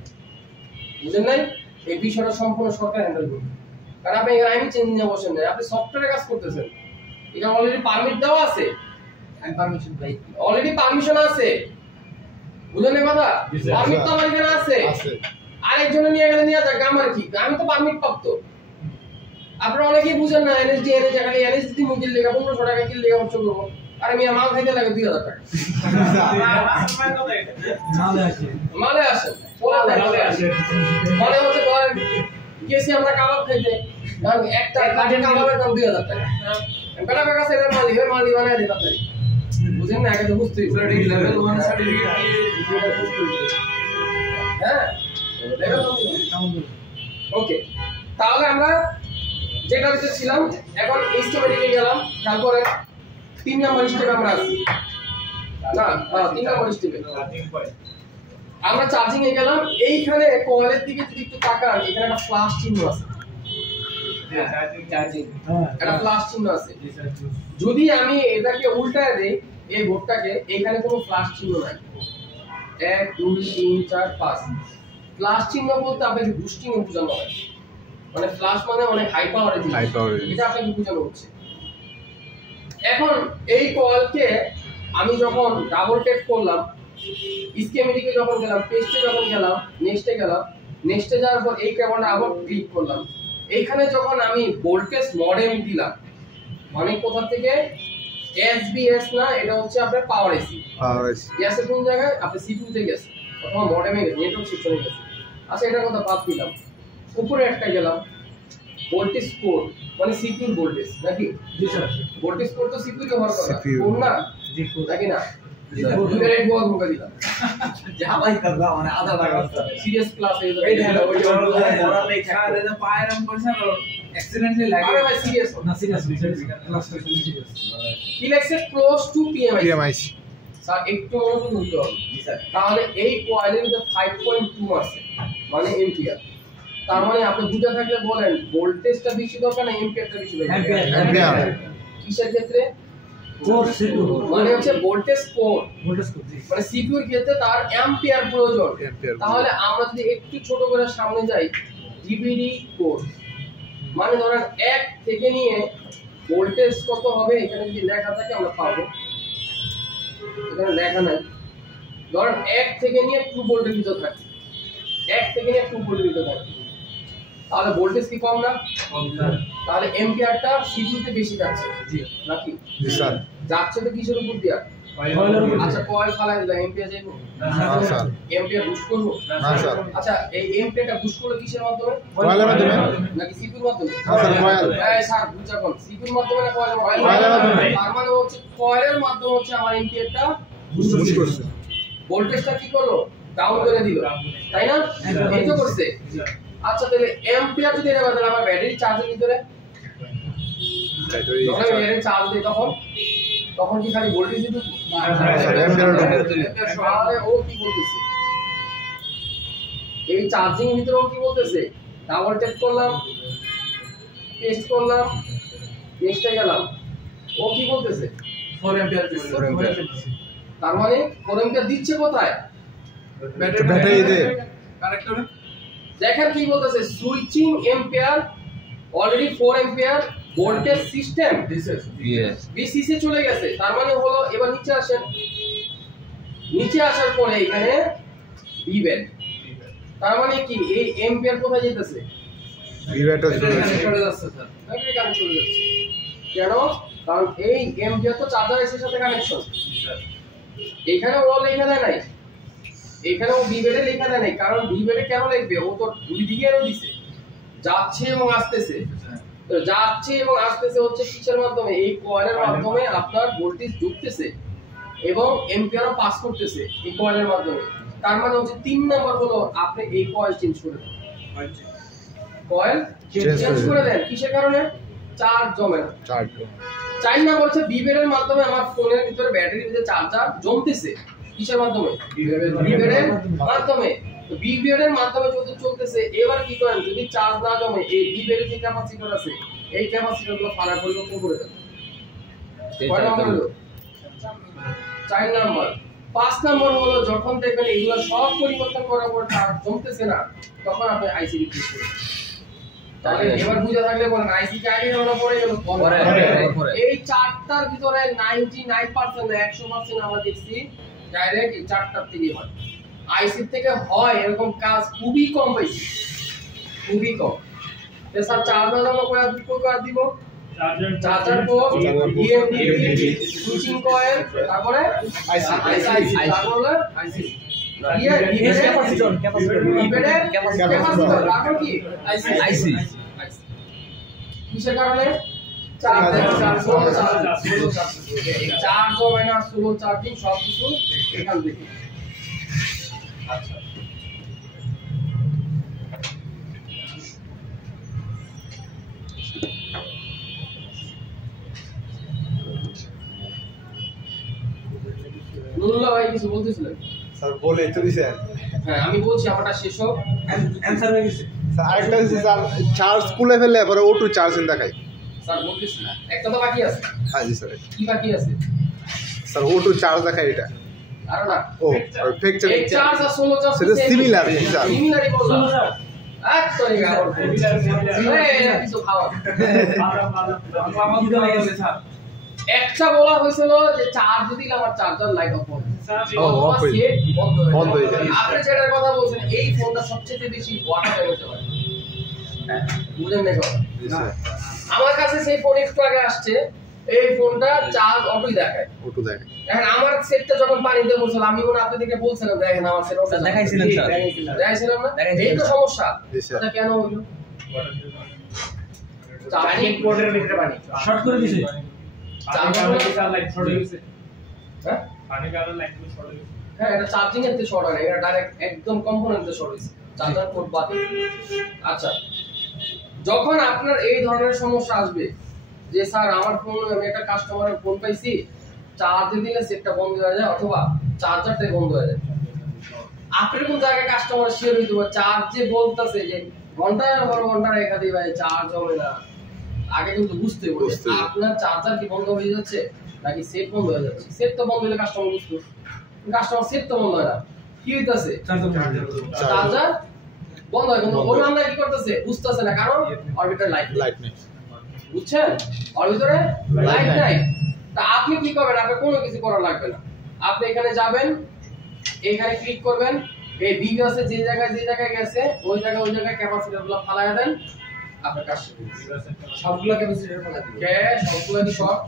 বুঝেন নাই? এই বিষয়টা সম্পূর্ণ সরকার হ্যান্ডেল করবে। কারণ আপনি এখানে আমি চেঞ্জ নিয়ে বসেন না, আপনি সফটওয়্যারে কাজ করতেছেন, এটা অলরেডি পারমিট দেওয়া আছে, পারমিশন ভাই অলরেডি পারমিশন আছে। বুঝলেন না কথা? পারমিট তো আমার এখানে আছে, আছে আরেকজনে নিয়ে গেলে নিয়ে যাক, আমার কি, আমি তো পারমিট প্রাপ্ত। আপনারা অনেকেই বুঝেন না, এনএসডি এর জায়গায় এনএসডি মুকিল লেখা 1500 টাকা কি লেখা খরচ করব, আর আমি মাল খাইতে লাগে 2000 টাকা। মালে আসে মানে হচ্ছে ধরেন গেছি আমরা কাবাব খাইতে, কারণ একটা কাঠের কাবাবের দাম 2000 টাকা, বেটা বেটা সেটা মালি বানায় দিতে পারি। বুঝেন না? আগে তো বুঝতেই হবে লেভেল 1 সার্টিফিকেট হ্যাঁ লেভেল 1। ওকে, তাহলে আমরা যেটা দিতে ছিলাম, এখন স্টেবিলিটি গেলাম, তারপরে 3 নম্বর স্টেপে আমরা আছি না, 3 নম্বর স্টেপে আমরা চার্জিং এ গেলাম। এইখানে কয়েলের দিকে যদি একটু তাকান, এখানে একটা ফ্ল্যাশ চিহ্ন আছে, চার্জিং একটা ফ্ল্যাশ চিহ্ন আছে। যদি আমি এটাকে উল্টায় দেই, এই বোর্ডটাকে, এখানে কোনো ফ্ল্যাশ চিহ্ন নাই, 1 2 3 4 5 ফ্ল্যাশ চিহ্ন বলতে আপনাকে বুস্টিং এ বোঝানো হয়, মানে ফ্ল্যাশ মানে অনেক হাই পাওয়ারের জিনিস, হাই পাওয়ারের, এটা আপনাকে বোঝানো হচ্ছে। এখন এই কয়েলকে আমি যখন ডাবল টেপ করলাম, স্কেমেটিকে যখন গেলাম, পেস্টে যখন গেলাম, নেক্সটে গেলাম, নেক্সটে যাওয়ার পর এই কেবলটা আবার ক্লিক করলাম, এইখানে যখন আমি ভোল্টেজ মডেম দিলাম, মানে কোথা থেকে এসবিএস না, এটা হচ্ছে আপনার পাওয়ার এসি, গেছে কোন জায়গায়, আপনি সিপিইউ তে গেছে অথবা মডেমে গেছে, নেটওয়ার্ক সেকশনে গেছে। আচ্ছা, এটা কথা বাদ দিলাম, উপরে একটা গেলাম, ভোল্টেজ কোড মানে সিপিইউ ভোল্টেজ নাকি? জি স্যার ভোল্টেজ কোড তো সিপিইউ ব্যবহার করা CPU কোন না জি নাকি না? দুটো রেট বল মুখে দিলাম, যা ভাই করবা মানে আধা টাকা সিরিয়াস ক্লাস এই এই দেখো ওই যে ওরা লেখা রে যে পায়রাম করছে আর অ্যাক্সিডেন্টলি লাগে। আরে ভাই সিরিয়াস না সিরিয়াস ক্লাসটা serious electric close two PMI PMIC sir, একটু মনোযোগ দিতে হবে। জি স্যার তাহলে এই কয়েলের ভিতরে 5.2 আছে, মানে এম্পিয়ার। তার মানে আপনি দুটো থাকলে বলেন ভোল্টেজটা বেশি দরকার না এম্পিয়ারটা বেশি দরকার? অ্যাম্পিয়ার কিসের ক্ষেত্রে? কোর সিপিইউ মানে হচ্ছে ভোল্টেজ কোড, ভোল্টেজ কোর জি মানে সিপিইউর ক্ষেত্রে তার অ্যাম্পিয়ার প্রয়োজন। অ্যাম্পিয়ার তাহলে আমরা যদি একটু ছোট করে সামনে যাই, ডিভিডি কোড মানে ধরেন 1 থেকে নিয়ে ভোল্টেজ কত হবে এখানে যদি লেখা থাকে আমরা পাবো, এখানে লেখা নাই। ধরেন 1 থেকে নিয়ে 2 ভোল্টের ভিতর থাকে, 1 থেকে নিয়ে 2 ভোল্টের ভিতর থাকে, তাহলে ভোল্টেজ কি কম না? তাহলে এম্পিয়ারটা সিপিইউ তে বেশি যাচ্ছে জি নাকি? জি স্যার যাচ্ছে তো কিসের উপর দিয়া? কয়েলের উপর আচ্ছা, কয়েল ফালাই দিলাম, এম্পিয়ার যাইবো? না স্যার এম্পিয়ার বুস্ট করবো? না স্যার আচ্ছা, এই এম্পিয়ারটা বুস্ট করলে কিসের মাধ্যমে? কয়েলের মাধ্যমে নাকি সিপিইউর মাধ্যমে? না স্যার কয়েল এই স্যার বুঝা কোন সিপিইউর মাধ্যমে না কয়েলের মাধ্যমে? কয়েলের মাধ্যমে। তার মানে হচ্ছে কয়েলের মাধ্যমে হচ্ছে আমার এম্পিয়ারটা বুস্ট করছে ভোল্টেজটা কি করলো? ডাউন করে দিল, তাই না? এই তো করছে। আচ্ছা, তাহলে এম্পিয়ার যদি এটা বদলে আমার ব্যাটারি চার্জের ভিতরে, যখন আমি ব্যাটারি চার্জ দিই তখন কি খালি ভোল্টেজ দিতে? তাহলে ও কি বলতেছে, এই চার্জিং ভিতরে ও কি বলতেছে? ডাবল ট্যাপ করলাম, টেস্ট করলাম, নেক্সটে গেলাম, ও কি বলতেছে? 4 অ্যাম্পিয়ার 4 অ্যাম্পিয়ার। তার মানে 4 অ্যাম্পিয়ার দিচ্ছে কোথায়? ব্যাটারিতে কানেক্টরে দেখেন কি বলতেছে, switching ampere already 4 ampere voltage system BCC চলে গেছে, তার মানে হলো এবার নিচে আসেন, নিচে আসার পরে এখানে ভি ভ্যালু, তার মানে কি এই एंपियर কোথায় যেতেছে, ভি ভ্যালুটা চলে যাচ্ছে স্যার, ব্যাটারি কারেন্ট চলে যাচ্ছে। কেন? কারণ এই एंपियर তো চার্জার এর সাথে কানেকশন, এখানে ও লেখা দেয় নাই, এখানেও ভি ভ্যালু লেখা দেয় নাই, কারণ ভি ভ্যালু কেন লিখবে, ও তো দুই দিকেরও দিছে, যাচ্ছে এবং আসতেছে। তো যাচ্ছে এবং আসতেছে হচ্ছে কিসের মাধ্যমে, এই কয়েলের মাধ্যমে আপনার ভোল্টেজ ঢুকতেছে এবং एंपियारও পাস করতেছে এই কয়েলের মাধ্যমে। তার মানে হচ্ছে 3 নাম্বার হলো আপনি এই কয়েল চেঞ্জ করে দেন, কয়েল চেঞ্জ করে দেন কিসের কারণে, চার্জ জমে না। 4 নাম্বার হচ্ছে ভি ভ্যালুর মাধ্যমে আমার ফোনের ভিতরে ব্যাটারির ভিতরে চার্জার জমতেছে, কিসের মাধ্যমে, ভি ভ্যালুর মাধ্যমে। তো ভি ভ্যালুর মাধ্যমে যদি চলতেছে, এবার কি করেন, যদি চার্জ না জমে এই ভি ভ্যালুর যে ক্যাপাসিটর আছে এই ক্যাপাসিটরগুলো ফারাক পরিবর্তন করে দেন। কয় নাম্বার হলো? 4 নাম্বার। 5 নাম্বার হলো যখন দেখবেন এগুলো সব পরিবর্তন করার পর চার্জ জমতেছে না, তখন আপনি আইসি রিপ্লেস করবেন। তাহলে এবার বুঝে থাকলে বলেন আইসি কে আগে আমরা পড়ে গেল পরে। এই চারটার ভিতরে 99% 100% আমরা দেখছি ডাইরেক্ট এই চারটার থেকে হয়, আইসি থেকে হয় এরকম কাজ খুবই কম পাইছি, খুবই কম। তো স্যার চার্জ না জমা করে দিব, charger port, DMD, switching coil, তারপরে আইসি, তারপরে আইসি, ক্যাপাসিটর, তারপর কি আইসি। কিসের কারণে? চার্জ হয় না, স্লো চার্জিং, সব কিছু এখান থেকে। আচ্ছা, নুরুল্লাহ ভাই কিছু বলতেছিলেন? স্যার বলে তো দিছেন। হ্যাঁ আমি বলছি, আমারটা শেষ হোক। অ্যানসার হয়ে গেছে স্যার আরেকটা দিছে স্যার, চার্জ খুলে ফেললে পরে অটো চার্জিং দেখায়। স্যার বলতেছি না, একটা তো বাকি আছে। হ্যাঁ জি স্যার। কি বাকি আছে স্যার অটো চার্জ দেখায় এটা। আর না ও আর ফেক এই চার্জ আর সোলো চার্জ সেটা সিমিলার স্যার। সিমিলারই বললাম। আচ্ছা এই আবার এই কিছু খাওয়া কি দেওয়া গেছে স্যার? একটা বলা হয়েছিল যে চার্জ দিলে আমার চার্জার লাইট অফ হবে, অফ হয়ে যায়, বন্ধ হয়ে যায়। আপনি যেটার কথা বলছেন এই ফোনটা সবচেয়ে বেশি ওয়াটার ড্যামেজ হয়, বুঝেন না কথা? আমার কাছে সেই ফোন একটু আগে আসছে, এই ফোনটা চার্জ অটোই দেখায়, অটো দেখায়। দেখেন আমার সেটটা যখন পানিতে পড়ছিল, আমি মনে আপনাদেরকে বলছিলাম দেখেন আমার সেট অটো দেখাইছিলেন স্যার, দেখাইছিলাম না, এই তো সমস্যা। আচ্ছা কেন হলো? চার্জিং পোর্টের ভিতরে পানি শর্ট করে দিছে, হ্যাঁ এটা চার্জিং এর শর্ট হয় না, এটা ডাইরেক্ট একদম কম্পোনেন্টে শর্ট হইছে, চার্জার পোর্ট বাতিল। আচ্ছা যখন আপনার এই ধরনের সমস্যা আসবে যে স্যার আমার ফোন, আমি একটা কাস্টমারের ফোন পাইছি, চার্জ দিলে সেটটা বন্ধ হয়ে যায় অথবা চার্জারটাই বন্ধ হয়ে যায়, আপনি কোন জায়গায় কাস্টমার শেয়ার হইতে পারে চার্জ যে বলতাছে যে ঘন্টায় পর ঘন্টা রেখা দিই ভাই চার্জ হবে না, আগে কিন্তু বুঝতে হবে আপনার চার্জার কি বন্ধ হয়ে যাচ্ছে নাকি সেট বন্ধ হয়ে যাচ্ছে। সেট তো বন্ধ হলে কাস্টমার বুঝতো, কাস্টমার সেট তো বন্ধ হয় না, কি হইতাছে চার্জার বন্ধ হয়, কিন্তু ওর আমরা কি করতেছে বুঝতেছে না, কারণ অরবিটার লাইট নেই, বুঝছেন? অরবিটারে লাইট নাই। তা আপনি কি করবেন? আপনি কোনো কিছু করা লাগবে না, আপনি এখানে যাবেন, এখানে ক্লিক করবেন, এই বিগ আছে যে জায়গায় গেছে ওই জায়গায় ক্যাপাসিটরগুলো ফালায়া দেন, আপনার কাজ শেষ। সবগুলো ক্যাপাসিটর ফেলা দিবেন, কে সবগুলো কি শর্ট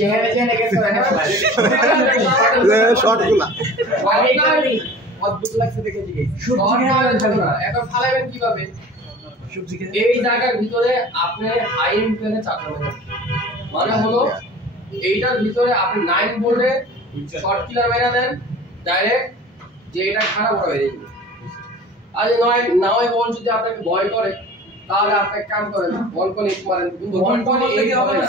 যেখানে গেছে শর্টগুলা অদ্ভুত লাগছে দেখে জিজ্ঞেস এখন ফালাবেন কিভাবে? এই জায়গার ভিতরে আপনি হাই এম্পিয়ারে চার্জার লাগাবেন, মানে হলো এইটার ভিতরে আপনি 9 ভোল্টে শর্ট কিলার মেরা দেন ডাইরেক্ট, যে এটা খারাপ হয়ে যাবে। আর 9 ভোল্ট যদি আপনাকে ভয় করে তাহলে আপনি এক কাম করেন 1.8 মারেন, কিন্তু 1.8 হবে না,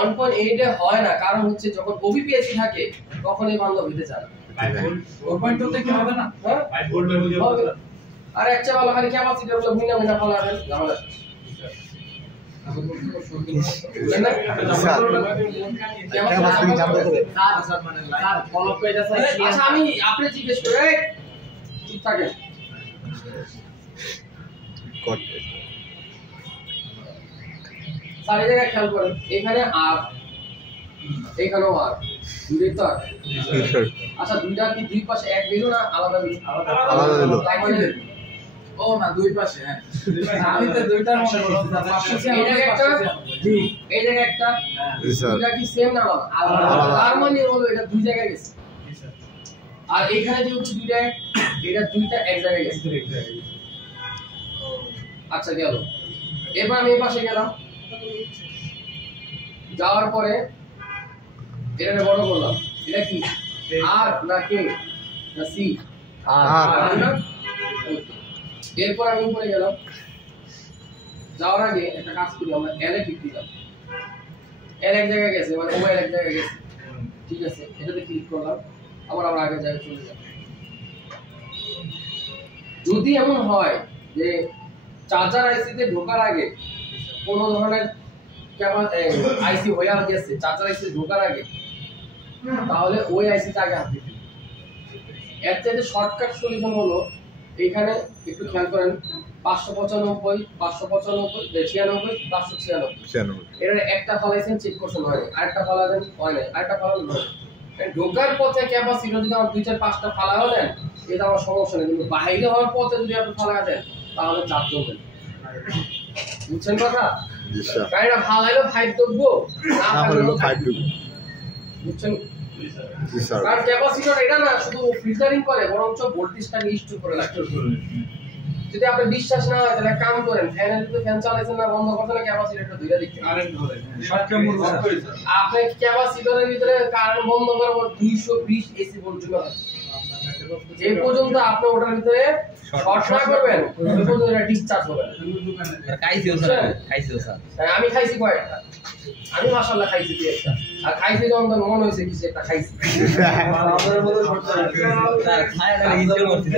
1.8 এ হয় না, কারণ হচ্ছে যখন ওবিপিএসি থাকে তখন এই বান্ধব হইতে চায় না। 4.2 থেকে হবে না, হ্যাঁ 5 ভোল্ট হয়ে হবে না। আর একটা ভালো খালি ক্যাপাসিটর গুলো ভিন্ন ফলাবেন, ঝামেলা শেষ। আচ্ছা আমি আপনি জিজ্ঞেস করে চুপ থাকেন। স্যার এই জায়গায় খেয়াল করেন এখানে আর এখানেও আর দুটোই তো আর আচ্ছা দুইটা কি দুই পাশে এক দিল না আলাদা দিল আলাদা দিল। তাই মানে ও না দুই পাশে হ্যাঁ আমি তো দুইটার মনে করছি এই জায়গায় একটা জি এই জায়গায় একটা জি স্যার দুইটা কি সেম না আলাদা আলাদা। তার মানে হলো এটা দুই জায়গায় গেছে আর এখানে যেহেতু দুইটা এটা দুইটা এক জায়গায় গেছে আচ্ছা গেল এবার আমি এই পাশে গেলাম যাওয়ার পরে এটা বড় করলাম এটা কি আর না কে না সি আর এরপর আমি উপরে গেলাম যাওয়ার আগে একটা কাজ করি আমরা এল এ ক্লিক দিলাম এল এক জায়গায় গেছে মানে মোবাইল এক জায়গায় গেছে ঠিক আছে এটাতে ক্লিক করলাম আবার আমরা আগের জায়গায় চলে যাব যদি এমন হয় যে চার্জার আইসিতে ঢোকার আগে কোন ধরনের কেমন আইসি হয়ে গেছে চার্জার আইসি ঢোকার আগে তাহলে ওই আইসিটা আগে হাত দিতে এর চাইতে শর্টকাট সলিউশন হলো এখানে একটু খেয়াল করেন 595 595 96 596 এর একটা ফলাইছেন চেক করছেন হয় আরেকটা ফলাবেন হয় না আরেকটা ফলাবেন হয় ঢোকার পথে ক্যাপাসিটর যদি আমার 2 4 5টা ফালাও দেন এটা আমার সমস্যা নেই কিন্তু বাইরে হওয়ার পথে যদি আপনি ফালা দেন তাহলে চাপ জমবে বুঝছেন কথা জি স্যার গাড়িটা ফালাইলো 5 দেবো না না হলে ফালাইলো 5 দেব বুঝছেন জি স্যার কারণ ক্যাপাসিটর এটা না শুধু ফিল্টারিং করে বরঞ্চ ভোল্টেজটাকে স্টোর করে রাখে যদি আপনি বিশ্বাস না হয় তাহলে কাম করেন ফ্যানের যদি ফ্যান চালাচ্ছেন না বন্ধ করতে না ক্যাপাসিটরটা দুইটা দিকে কারেন্ট ধরে শর্টকাট মুড স্যার আপনি ক্যাপাসিটরের ভিতরে কারেন্ট বন্ধ করার পর 220 এসি ভোল্ট জুড়ে আছে যে পর্যন্ত আপনি ওটার ভিতরে শর্ট না করবেন ওই পর্যন্ত এটা ডিসচার্জ হবে না খাইছিও স্যার খাইছিও স্যার হ্যাঁ, আমি খাইছি কয়েকটা আমি মাশাআল্লাহ খাইছি দুই একটা আর খাইছি যখন তো মনে হয়েছে কিছু একটা খাইছি স্যার খায় না ইনজয় করতে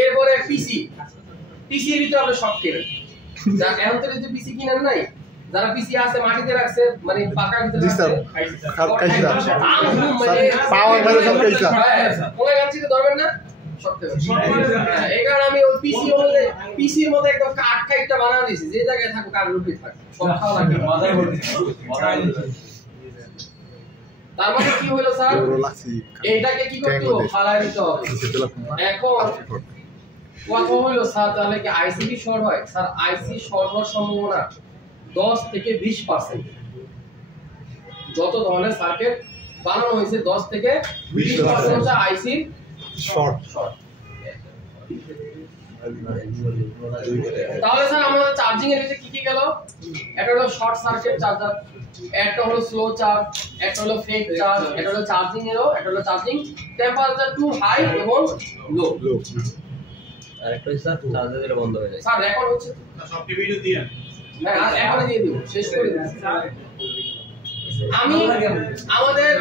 এরপরে পিসি পিসির ভিতরে আপনি সব কিনেন যা এখন তো যদি পিসি কিনেন নাই যারা পিসি আছে মাটিতে রাখছে মানে পাকার ভিতরে জি স্যার খাপ খাইছি স্যার পাওয়ার মানে সব খাইছি স্যার কোলা গাছিতে ধরবেন না সব হ্যাঁ এই কারণে আমি ওই পিসির মধ্যে একদম কাঠ কাইটটা বানায় দিয়েছি যে জায়গায় থাকো কাঠ রুটি থাকে সব খাওয়া লাগে মজা করতেছি তার মানে কি হলো স্যার পুরো লাগছি এইটাকে কি করতে হবে ফালায় দিতে হবে এখন কথা হলো স্যার তাহলে কি আইসিবি শর্ট হয় স্যার আইসি শর্ট হওয়ার সম্ভাবনা 10 থেকে 20% যত ধরনের সার্কিট বানানো হয়েছে 10 থেকে 20% হচ্ছে আইসি শর্ট শর্ট তাহলে স্যার আমাদের চার্জিং এর ভিতরে কি কি গেল একটা হলো শর্ট সার্কিট চার্জার একটা হলো স্লো চার্জ একটা হলো ফেক চার্জ একটা হলো চার্জিং এরও একটা হলো চার্জিং টেম্পারেচার টু হাই এবং লো লো আর একটা স্যার চার্জার দিলে বন্ধ হয়ে যায় স্যার রেকর্ড হচ্ছে সব ভিডিও দিয়ে না আর এখনই দিয়ে দিব শেষ করে দিচ্ছি আমি আমাদের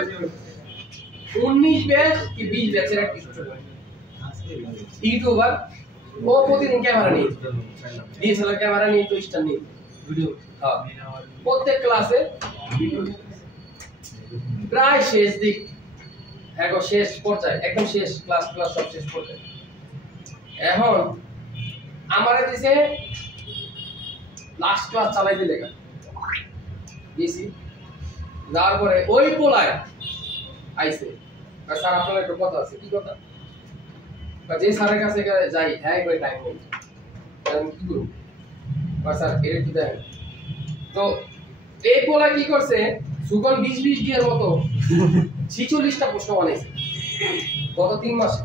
19 ব্যাচ কি 20 ব্যাচের একটা স্টুডেন্ট ইউটিউবার ও প্রতিদিন ক্যামেরা নিয়ে ডিএসএলআর ক্যামেরা নিয়ে তো স্টার নিয়ে ভিডিও প্রত্যেক ক্লাসে ভিডিও প্রায় শেষ দিক এখন শেষ পর্যায়ে একদম শেষ ক্লাস সব শেষ পর্যায়ে এখন আমারে দিছে লাস্ট ক্লাস চালাইতে লেখা দিছি যাওয়ার পরে ওই পোলায় আইছে আর স্যার আপনার একটা কথা আছে কি কথা বা যে স্যারের কাছে যাই হ্যাঁ করে টাইম নেই আমি কি করব বা স্যার এর একটু দেন তো এই পোলা কি করছে সুগন 20 গিয়ার মতো 46টা প্রশ্ন বানাইছে গত 3 মাসে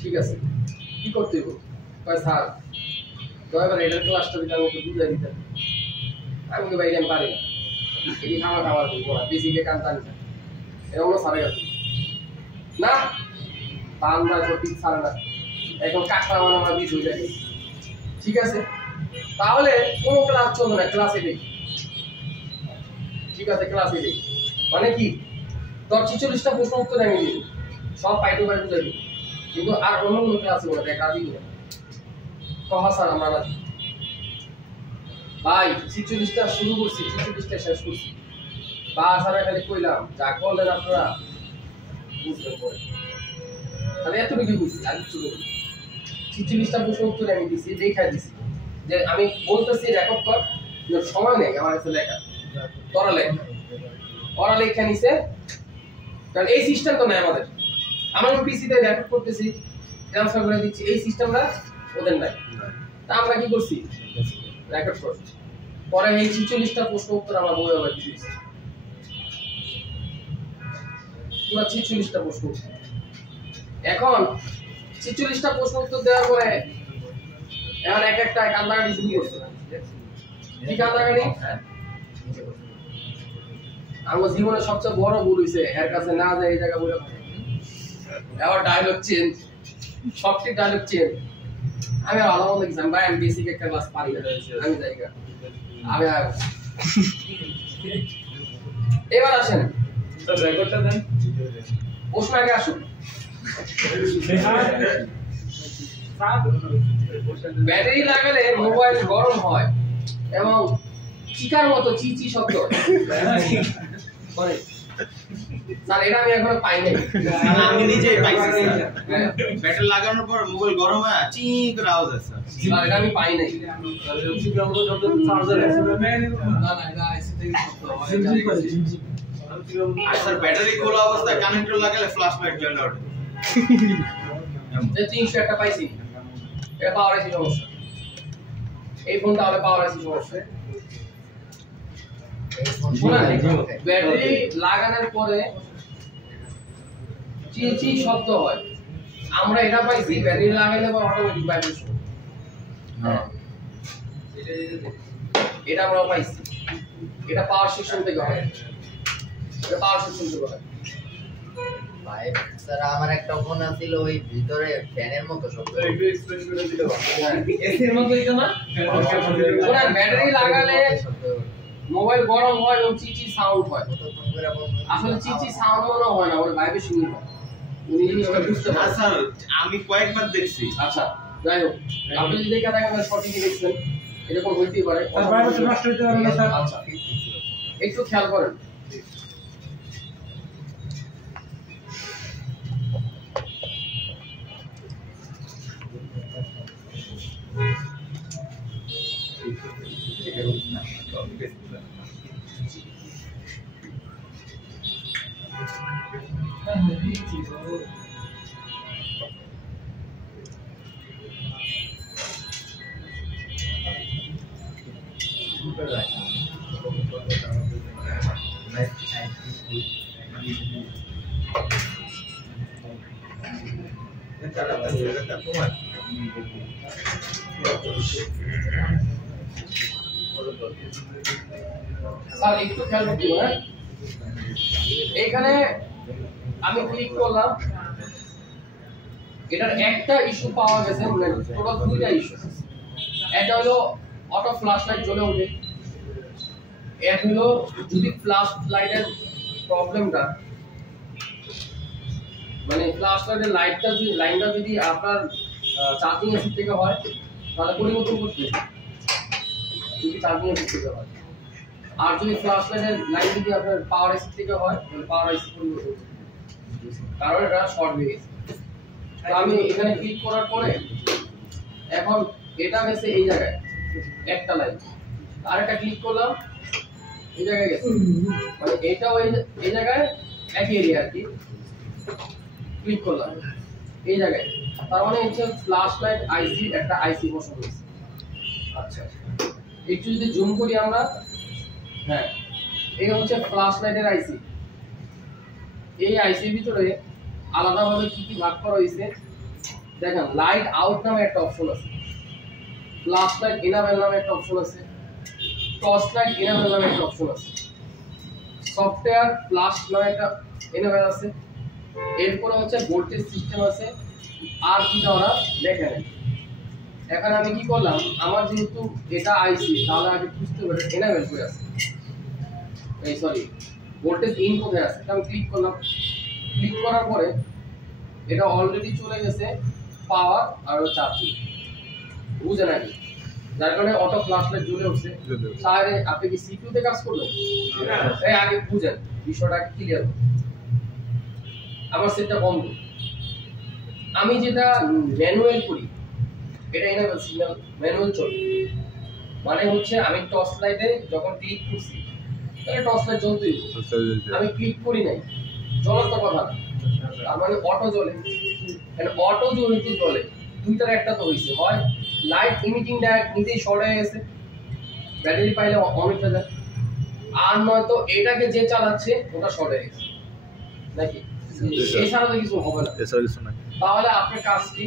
ঠিক আছে কি করতে হবে ভাই স্যার দয়া করে এটার ক্লাসটা দিতে আমাকে বুঝাই দিতেন আমি তো বাইরে পারি না এই খাবার করবো না বেসিকে কান টানি না এটা হলো সারে গেছে না টান দেয় তো ঠিক সারে না এখন কাঠটা আমার আমরা বিষ হয়ে যায় ঠিক আছে তাহলে কোনো ক্লাস চলবে না ক্লাসে দেখি ঠিক আছে ক্লাসে দেখি মানে কি তোর 46টা প্রশ্ন উত্তর আমি দিই সব পাইটু পাই বুঝাই দিই কিন্তু আর অন্য কোনো ক্লাসে বলে দেখা দিই না কহা স্যার আমরা রাজি ভাই 46টা শুরু করছি 46টা শেষ করছি বা স্যার খালি কইলাম যা করলেন আপনারা বুঝবেন পরে তাহলে এতটুকু বুঝছি আর কিছু বলি 46টা প্রশ্ন উত্তর আমি দিছি দেখাই দিছি যে আমি বলতেছি রেকর্ড কর, কিন্তু সময় নেই আমার কাছে লেখা, তোরা লেখ, ওরা লেখা নিছে, কারণ এই সিস্টেম তো নাই আমাদের। আমরা পিসিতে রেকর্ড করতেছি, ট্রান্সফার করে দিচ্ছি, এই সিস্টেমটা ওদের নাই। তা আমরা কি করছি, রেকর্ড করছি, পরে এই 46টা প্রশ্ন উত্তর আমরা বই আবার দিয়েছি, পুরো 46টা প্রশ্ন। এখন 46টা প্রশ্ন উত্তর দেওয়ার পরে এখন এক একটা কান্দাকাটি শুরু করছে। কি কান্দাকাটি? আমার জীবনের সবচেয়ে বড় ভুল হইছে এর কাছে না যায় এই জায়গা বলে এবার ডায়লগ চেঞ্জ, সবটি ডায়লগ চেঞ্জ। আমি ভালো মতো এক্সাম ভাই, আমি বেসিক একটা ক্লাস পারি না, আমি জায়গা আমি এবার আসেন রেকর্ডটা দেন। প্রশ্ন আগে আসুন। ব্যাটারি লাগালে মোবাইল গরম হয় এবং চিকার মতো চিচি শব্দ হয়। স্যার এটা আমি এখনো পাই নাই। আমি নিজেই পাইছি ব্যাটারি লাগানোর পর মোবাইল গরম হয় চি করে আওয়াজ আসে। স্যার এটা আমি পাই নাই। আর স্যার ব্যাটারি খোলা অবস্থায় কানেক্টর লাগালে ফ্ল্যাশ লাইট জ্বলে ওঠে। যে 300 একটা পাইছি, এটা পাওয়ার আইসি সমস্যা। এই ফোন তাহলে পাওয়ার আইসি সমস্যা। ব্যাটারি লাগানোর পরে চিচি শব্দ হয়, আমরা এটা পাইছি ব্যাটারি লাগাইলে পর অটোমেটিক ভাইব্রেশন। এটা আমরা পাইছি, এটা পাওয়ার সেকশন থেকে হয়, এটা পাওয়ার সেকশন থেকে হয়। ভাই স্যার আমার একটা ফোন আছিল ওই ভিতরে ফ্যানের মতো শব্দ, একটু এক্সপ্লেইন করে দিলে ভালো। এসির মতো এটা না, ওরা ব্যাটারি লাগালে মোবাইল গরম হয় এবং চিচি সাউন্ড হয়। আসলে চিচি সাউন্ড মনে হয় না, ওটা ভাইব্রেশনই হয়। উনি জিনিসটা বুঝতে না পারেন। স্যার আমি কয়েকবার দেখছি। আচ্ছা যাই হোক, আপনি যদি দেখা দেখেন সঠিক দেখছেন, এরকম হইতেই পারে। আর ভাইব্রেশন নষ্ট হতে পারে না স্যার। আচ্ছা একটু খেয়াল করেন। স্যার একটু খেয়াল করতে হবে। এখানে আমি ক্লিক করলাম, এটার একটা ইস্যু পাওয়া গেছে, টোটাল দুইটা ইস্যু। একটা হলো অটো ফ্ল্যাশ লাইট জ্বলে ওঠে, এক হলো যদি ফ্ল্যাশ লাইটের প্রবলেমটা মানে ফ্ল্যাশ লাইটের লাইনটা যদি আপনার চার্জিং এসিড থেকে হয় তাহলে পরিবর্তন করতে হবে, যদি চার্জিং এসিড থেকে হয়। আর যদি ফ্ল্যাশ লাইটের লাইন যদি আপনার পাওয়ার এসিড থেকে হয় তাহলে পাওয়ার এসিড পরিবর্তন করতে হবে, কারণ এটা শর্ট হয়ে গেছে। তো আমি এখানে ক্লিক করার পরে এখন এটা গেছে এই জায়গায় একটা লাইন, আরেকটা ক্লিক করলাম এই জায়গায় গেছে, মানে এটাও এই জায়গায় একই এরিয়া আর কি। ক্লিক করলাম এই জায়গায়, তার মানে হচ্ছে ফ্ল্যাশ লাইট আইসি একটা আইসি বসানো হয়েছে। আচ্ছা একটু যদি জুম করি আমরা, হ্যাঁ এই হচ্ছে ফ্ল্যাশ লাইটের আইসি। এই আইসির ভিতরে আলাদাভাবে কি কি ভাগ করা হয়েছে দেখেন। লাইট আউট নামে একটা অপশন আছে, ফ্ল্যাশ লাইট এনাবেল নামে একটা অপশন আছে, টর্চ লাইট এনাবেল নামে একটা অপশন আছে, সফটওয়্যার ফ্ল্যাশ নামে একটা এনাবেল আছে, এরপরে হচ্ছে ভোল্টেজ সিস্টেম আছে, আর কি ওরা দেখে নেন। এখন আমি কি করলাম, আমার যেহেতু এটা আইসি তাহলে আগে বুঝতে হবে এনাবেল করে আছে, এই সরি ভোল্টেজ ইন কোথায় আছে। আমি ক্লিক করলাম, ক্লিক করার পরে এটা অলরেডি চলে গেছে পাওয়ার আর চার্জিং, বুঝে নাকি, যার কারণে অটো ফ্ল্যাশ লাইট জ্বলে উঠছে। স্যার আপনি কি সিপিইউ তে কাজ করবেন? এই আগে বুঝেন বিষয়টা ক্লিয়ার। আমার সেটটা বন্ধ, আমি যেটা ম্যানুয়াল করি এটা এনাবেল সিগন্যাল ম্যানুয়াল চলে। মানে হচ্ছে আমি টর্চ লাইটে যখন ক্লিক করছি তাহলে টর্চ লাইট জ্বলতেই আমি ক্লিক করি নাই জ্বলার তো কথা না তার মানে অটো জ্বলে অটো যেহেতু জ্বলে দুইটার একটা তো হয়েছে হয় লাইট ইমিটিং ডায়োড নিজেই শর্ট হয়ে গেছে ব্যাটারি পাইলে অন হয়ে যায় আর নয়তো এটাকে যে চালাচ্ছে ওটা শর্ট হয়ে গেছে নাকি এছাড়া তো কিছু হবে না তাহলে আপনার কাজ কি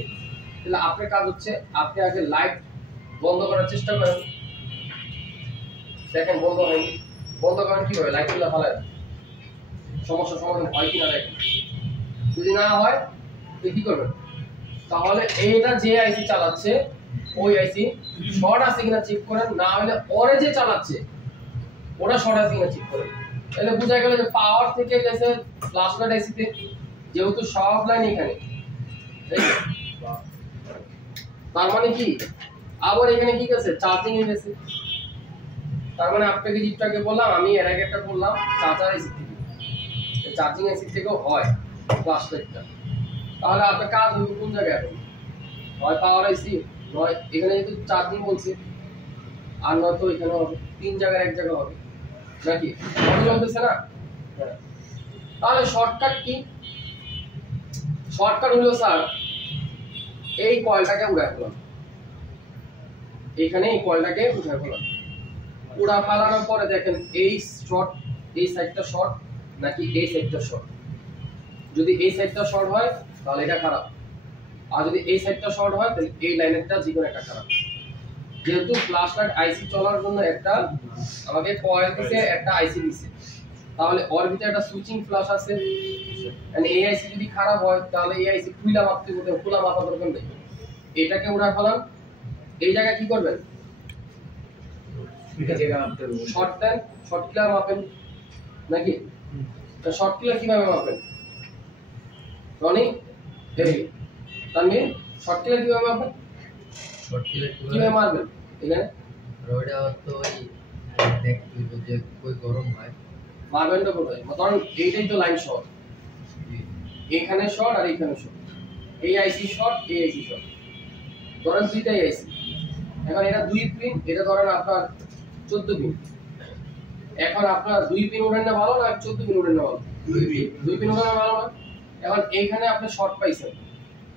তাহলে আপনার কাজ হচ্ছে আপনি আগে লাইট বন্ধ করার চেষ্টা করেন দেখেন বন্ধ হয়নি বন্ধ করেন কিভাবে লাইট গুলো ফালায় সমস্যা সমাধান হয় কিনা দেখেন যদি না হয় তো কি করবেন তাহলে এইটা যে আইসি চালাচ্ছে ওই আইসি শর্ট আছে কিনা চেক করেন না হলে ওরে যে চালাচ্ছে ওটা শর্ট আছে কিনা চেক করেন তাহলে বোঝা গেল যে পাওয়ার থেকে গেছে ফ্ল্যাশ লাইট আইসিতে যেহেতু সব লাইন এখানে তার মানে কি আবার এখানে কি আছে চার্জিং এ গেছে তার মানে আপনাকে যেটাকে বললাম আমি এর আগে একটা বললাম চার্জার আইসি থেকে চার্জিং আইসি থেকেও হয় ফ্ল্যাশ লাইটটা তাহলে আপনার কাজ হবে কোন জায়গায় এখন হয় পাওয়ার আইসি নয় এখানে যেহেতু চার্জিং বলছে আর নয়তো এখানে হবে তিন জায়গায় এক জায়গা হবে নাকি চলতেছে না তাহলে শর্টকাট কি শর্টকাট হলো স্যার এই কয়েলটাকে উড়ায় ফেলাম এখানে এই কয়েলটাকে উঠায় ফেলাম উড়া ফেলানোর পরে দেখেন এই শর্ট এই সাইডটা শর্ট নাকি এই সাইডটা শর্ট যদি এই সাইডটা শর্ট হয় তাহলে এটা খারাপ আর যদি এই সাইডটা শর্ট হয় তাহলে এই লাইনেরটা যে কোনো একটা খারাপ যেহেতু ফ্ল্যাশ লাইট আইসি চলার জন্য একটা আমাকে কয়েল থেকে একটা আইসি দিছে তাহলে ওর ভিতরে একটা সুইচিং ফ্ল্যাশ আছে মানে এই আইসি যদি খারাপ হয় তাহলে এই আইসি খুলা মাপতে হবে খোলা মাপা দরকার নেই এটাকে উড়া ফেলান এই জায়গায় কি করবেন এটা জায়গা মাপতে হবে শর্ট দেন শর্ট কিলার মাপেন নাকি তো শর্ট কিলার কিভাবে মাপেন রনি এই তানভীর শর্ট কিলার কিভাবে মাপেন শর্ট কিলার কিভাবে মারবেন এখানে রোডা তো ওই দেখতে যে কই গরম হয় মারবেন তো কোথায় ধরুন এইটাই তো লাইন শর্ট এখানে শর্ট আর এখানে শর্ট এই আইসি শর্ট এই আইসি শর্ট ধরেন দুইটাই আইসি এখন এটা 2 পিন এটা ধরেন আপনার 14 পিন এখন আপনার 2 পিন ওঠানো ভালো না 14 পিন ওঠানো ভালো 2 পিন ওঠানো ভালো না এখন এইখানে আপনি শর্ট পাইছেন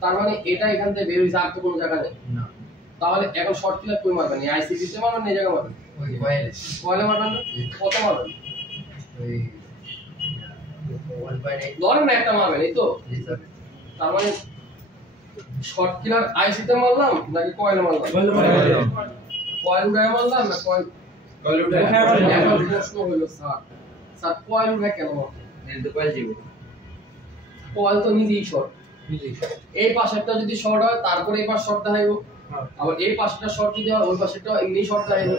তার মানে এটা এখান থেকে বের হইছে আর তো কোনো জায়গা নেই না তাহলে এখন শর্ট কিলার কই মারবেন এই আইসি দিতে মারবেন এই জায়গা মারবেন ওই কয়েল কয়লা মারবেন না কত মারবেন ওই 1.8 ধরেন না একটা মারবেন এই তো লিটার তার মানে শর্ট কিলার আইসিতে মারলাম নাকি কয়েলে মারলাম কয়েল উড়ায় মারলাম না কয়েল উঠায় এখন প্রশ্ন হলো স্যার কয়েল উড়ায় কেন মারলাম কিন্তু কয়েল জীব কয়েল তো নিজেই শর্ট এই পাশেরটা যদি শর্ট হয় তারপরে এই পাশ শর্ট দেখাইবো আবার এই পাশটা শর্ট যদি হয় ওই পাশেরটা এমনি শর্ট দেখাইবো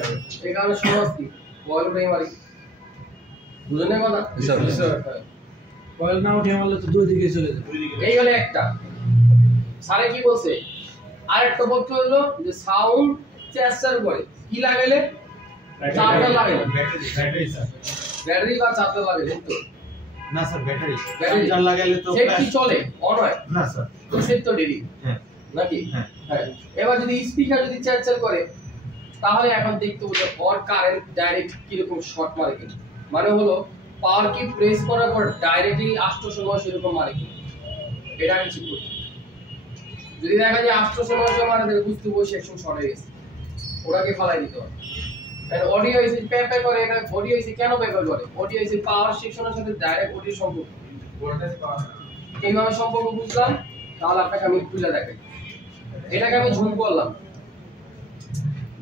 এই কারণে সহজ কি কয়েল উড়াই মারি বুঝলেন কথা কয়েল না উঠে মারলে তো দুই দিকে চলে যাবে এই হলো একটা স্যারে কি বলছে আরেকটা বলতে হলো যে সাউন্ড চেষ্টার করে কি লাগাইলে চার্জার লাগাইলে ব্যাটারি বা চার্জার লাগাইলে তো না স্যার ব্যাটারি ব্যাটারি চার্জার লাগাইলে তো সেট কি চলে অন হয় না স্যার তো সেট তো দেরি হ্যাঁ নাকি হ্যাঁ। হ্যাঁ এবার যদি স্পিকার যদি চেষ্টা করে তাহলে এখন দেখতে হবে অর কারেন্ট ডাইরেক্ট কি রকম শর্ট মারে কিনা মানে হলো পাওয়ার কি প্রেস করার পর ডাইরেক্টলি আষ্ট সময় সেরকম মারে কিনা এটা আমি চেক করব যদি দেখা যায় আষ্ট সময় মারে তাহলে বুঝতে হবে সেকশন শর্ট হয়ে গেছে ওটাকে ফালাই দিতে হবে এন্ড অডিও আইসি পেপে করে এটা অডিও আইসি কেন পেপে করে অডিও আইসি পাওয়ার সেকশনের সাথে ডাইরেক্ট অডিও সম্পর্ক ভোল্টেজ পাওয়ার এইভাবে সম্পর্ক বুঝলাম তাহলে আপনাকে আমি খুলে দেখাই এটাকে আমি জুম করলাম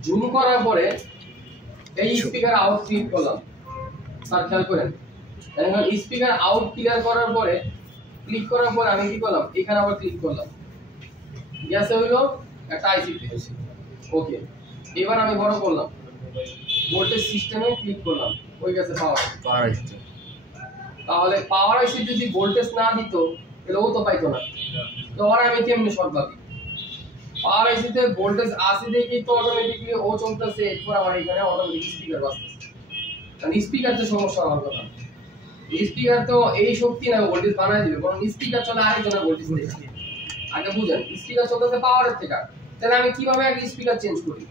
জুম করার পরে এই স্পিকার আউট ক্লিক করলাম স্যার খেয়াল করেন এখন স্পিকার আউট ক্লিয়ার করার পরে ক্লিক করার পরে আমি কি করলাম এখানে আবার ক্লিক করলাম গ্যাসে হইলো একটা আইসি ওকে এবার আমি বড় করলাম ভোল্টেজ সিস্টেমে ক্লিক করলাম ওই গেছে পাওয়ার আইসি তাহলে পাওয়ার আইসি যদি ভোল্টেজ না দিত তাহলে ও তো পাইতো না তো আর আমি কেমনে শর্ট পাবি পাওয়ার আইসিতে ভোল্টেজ আসি দেখি তো অটোমেটিক্যালি ও চলতেছে এরপর আমার এখানে অটোমেটিক স্পিকার বাজতেছে কারণ স্পিকার তো সমস্যা হওয়ার কথা স্পিকার তো এই শক্তি না ভোল্টেজ বানায় দিবে বরং স্পিকার চলে আরেকজনের ভোল্টেজ থেকে আগে বুঝেন স্পিকার চলতেছে পাওয়ারের থেকে তাহলে আমি কিভাবে আগে স্পিকার চেঞ্জ করি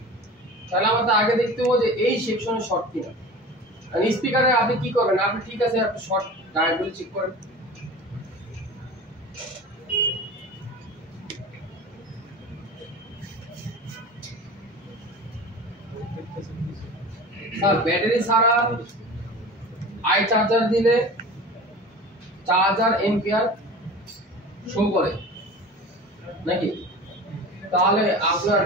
তাহলে আমাদের আগে দেখতে হবে যে এই সেকশনে শর্ট কিনা। আর স্পিকারে আপনি কি করবেন, আপনি ঠিক আছে আপনি শর্ট ডায়াগুলো চেক করেন। স্যার ব্যাটারি ছাড়া আই চার্জার দিলে 4000 এম্পিয়ার শো করে নাকি? তাহলে আপনার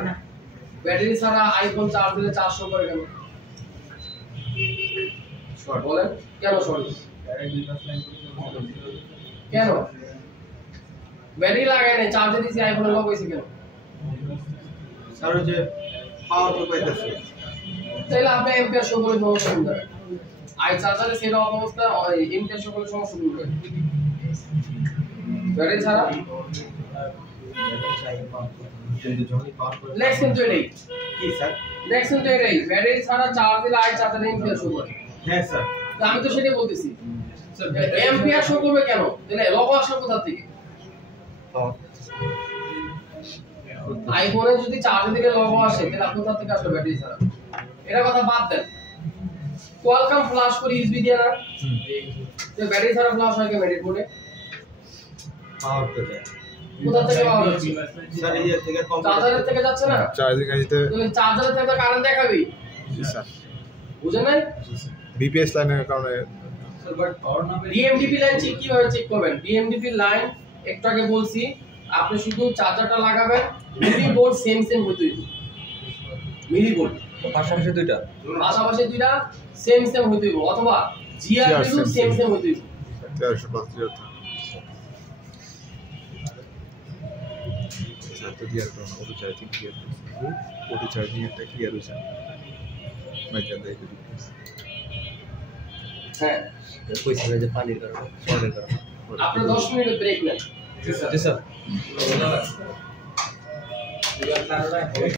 ব্যাটারি ছাড়া আইফোন চার্জ দিলে 400 করে কেন? শর্ট বলেন কেন শর্ট? কেন ব্যাটারি লাগায় না চার্জে দিছি আইফোনে লক হইছে কেন? স্যার ওই যে পাওয়ার তো পাইতেছে। তাহলে আপনি এম্পিয়ার শো করে সমস্যা হবে। আই চার্জারে সেট অবস্থা এম্পিয়ার শো করে সমস্যা হবে। ব্যাটারি ছাড়া লেক্সন তো এটাই কি স্যার? লেক্সন তো এটাই ব্যাটারি ছাড়া চার্জ দিলে আই চার্জারে এম্পিয়ার শো করে। হ্যাঁ স্যার। তো আমি তো সেটাই বলতেছি এম্পিয়ার শো করবে কেন? তাহলে লগ আসবে কোথা থেকে? আইফোনে যদি চার্জ দিকে লগ আসে তাহলে কোথা থেকে আসবে ব্যাটারি ছাড়া? এটা কথা বাদ দেন। কোয়ালকম ফ্ল্যাশ করে ইউএসবি দিয়ে না তো ব্যাটারি ছাড়া ফ্ল্যাশ হয় কেন এডিটবোর্ডে? পাওয়ার তো দেয়। কোথা থেকে পাওয়া যাচ্ছে? স্যার এই থেকে চার্জারের থেকে যাচ্ছে না? চার্জিং গাড়িতে তাহলে চার্জারের থেকে তো কারেন্ট দেখাবে। জি স্যার বুঝেন নাই? বিপিএস লাইনের কারণে ডিএমডিপি লাইন চেক কিভাবে চেক করবেন? ডিএমডিপি লাইন একটু আগে বলছি আপনি শুধু চার্জারটা লাগাবেন মিলি বোর্ড সেম হইতে হইবে। মিলি বোর্ড পাশাপাশি দুইটা সেম হইতে হইবে অথবা জিআরপি সেম হইতে হইবে। 1375 তো দিয়ার কারণে auto charging clear auto charging একটা ক্লিয়ার হয়েছে মাইকেল দেখে হ্যাঁ কইছিল যে পানির কারণে শর্টের কারণে আপনি 10 মিনিট ব্রেক নেন। জি স্যার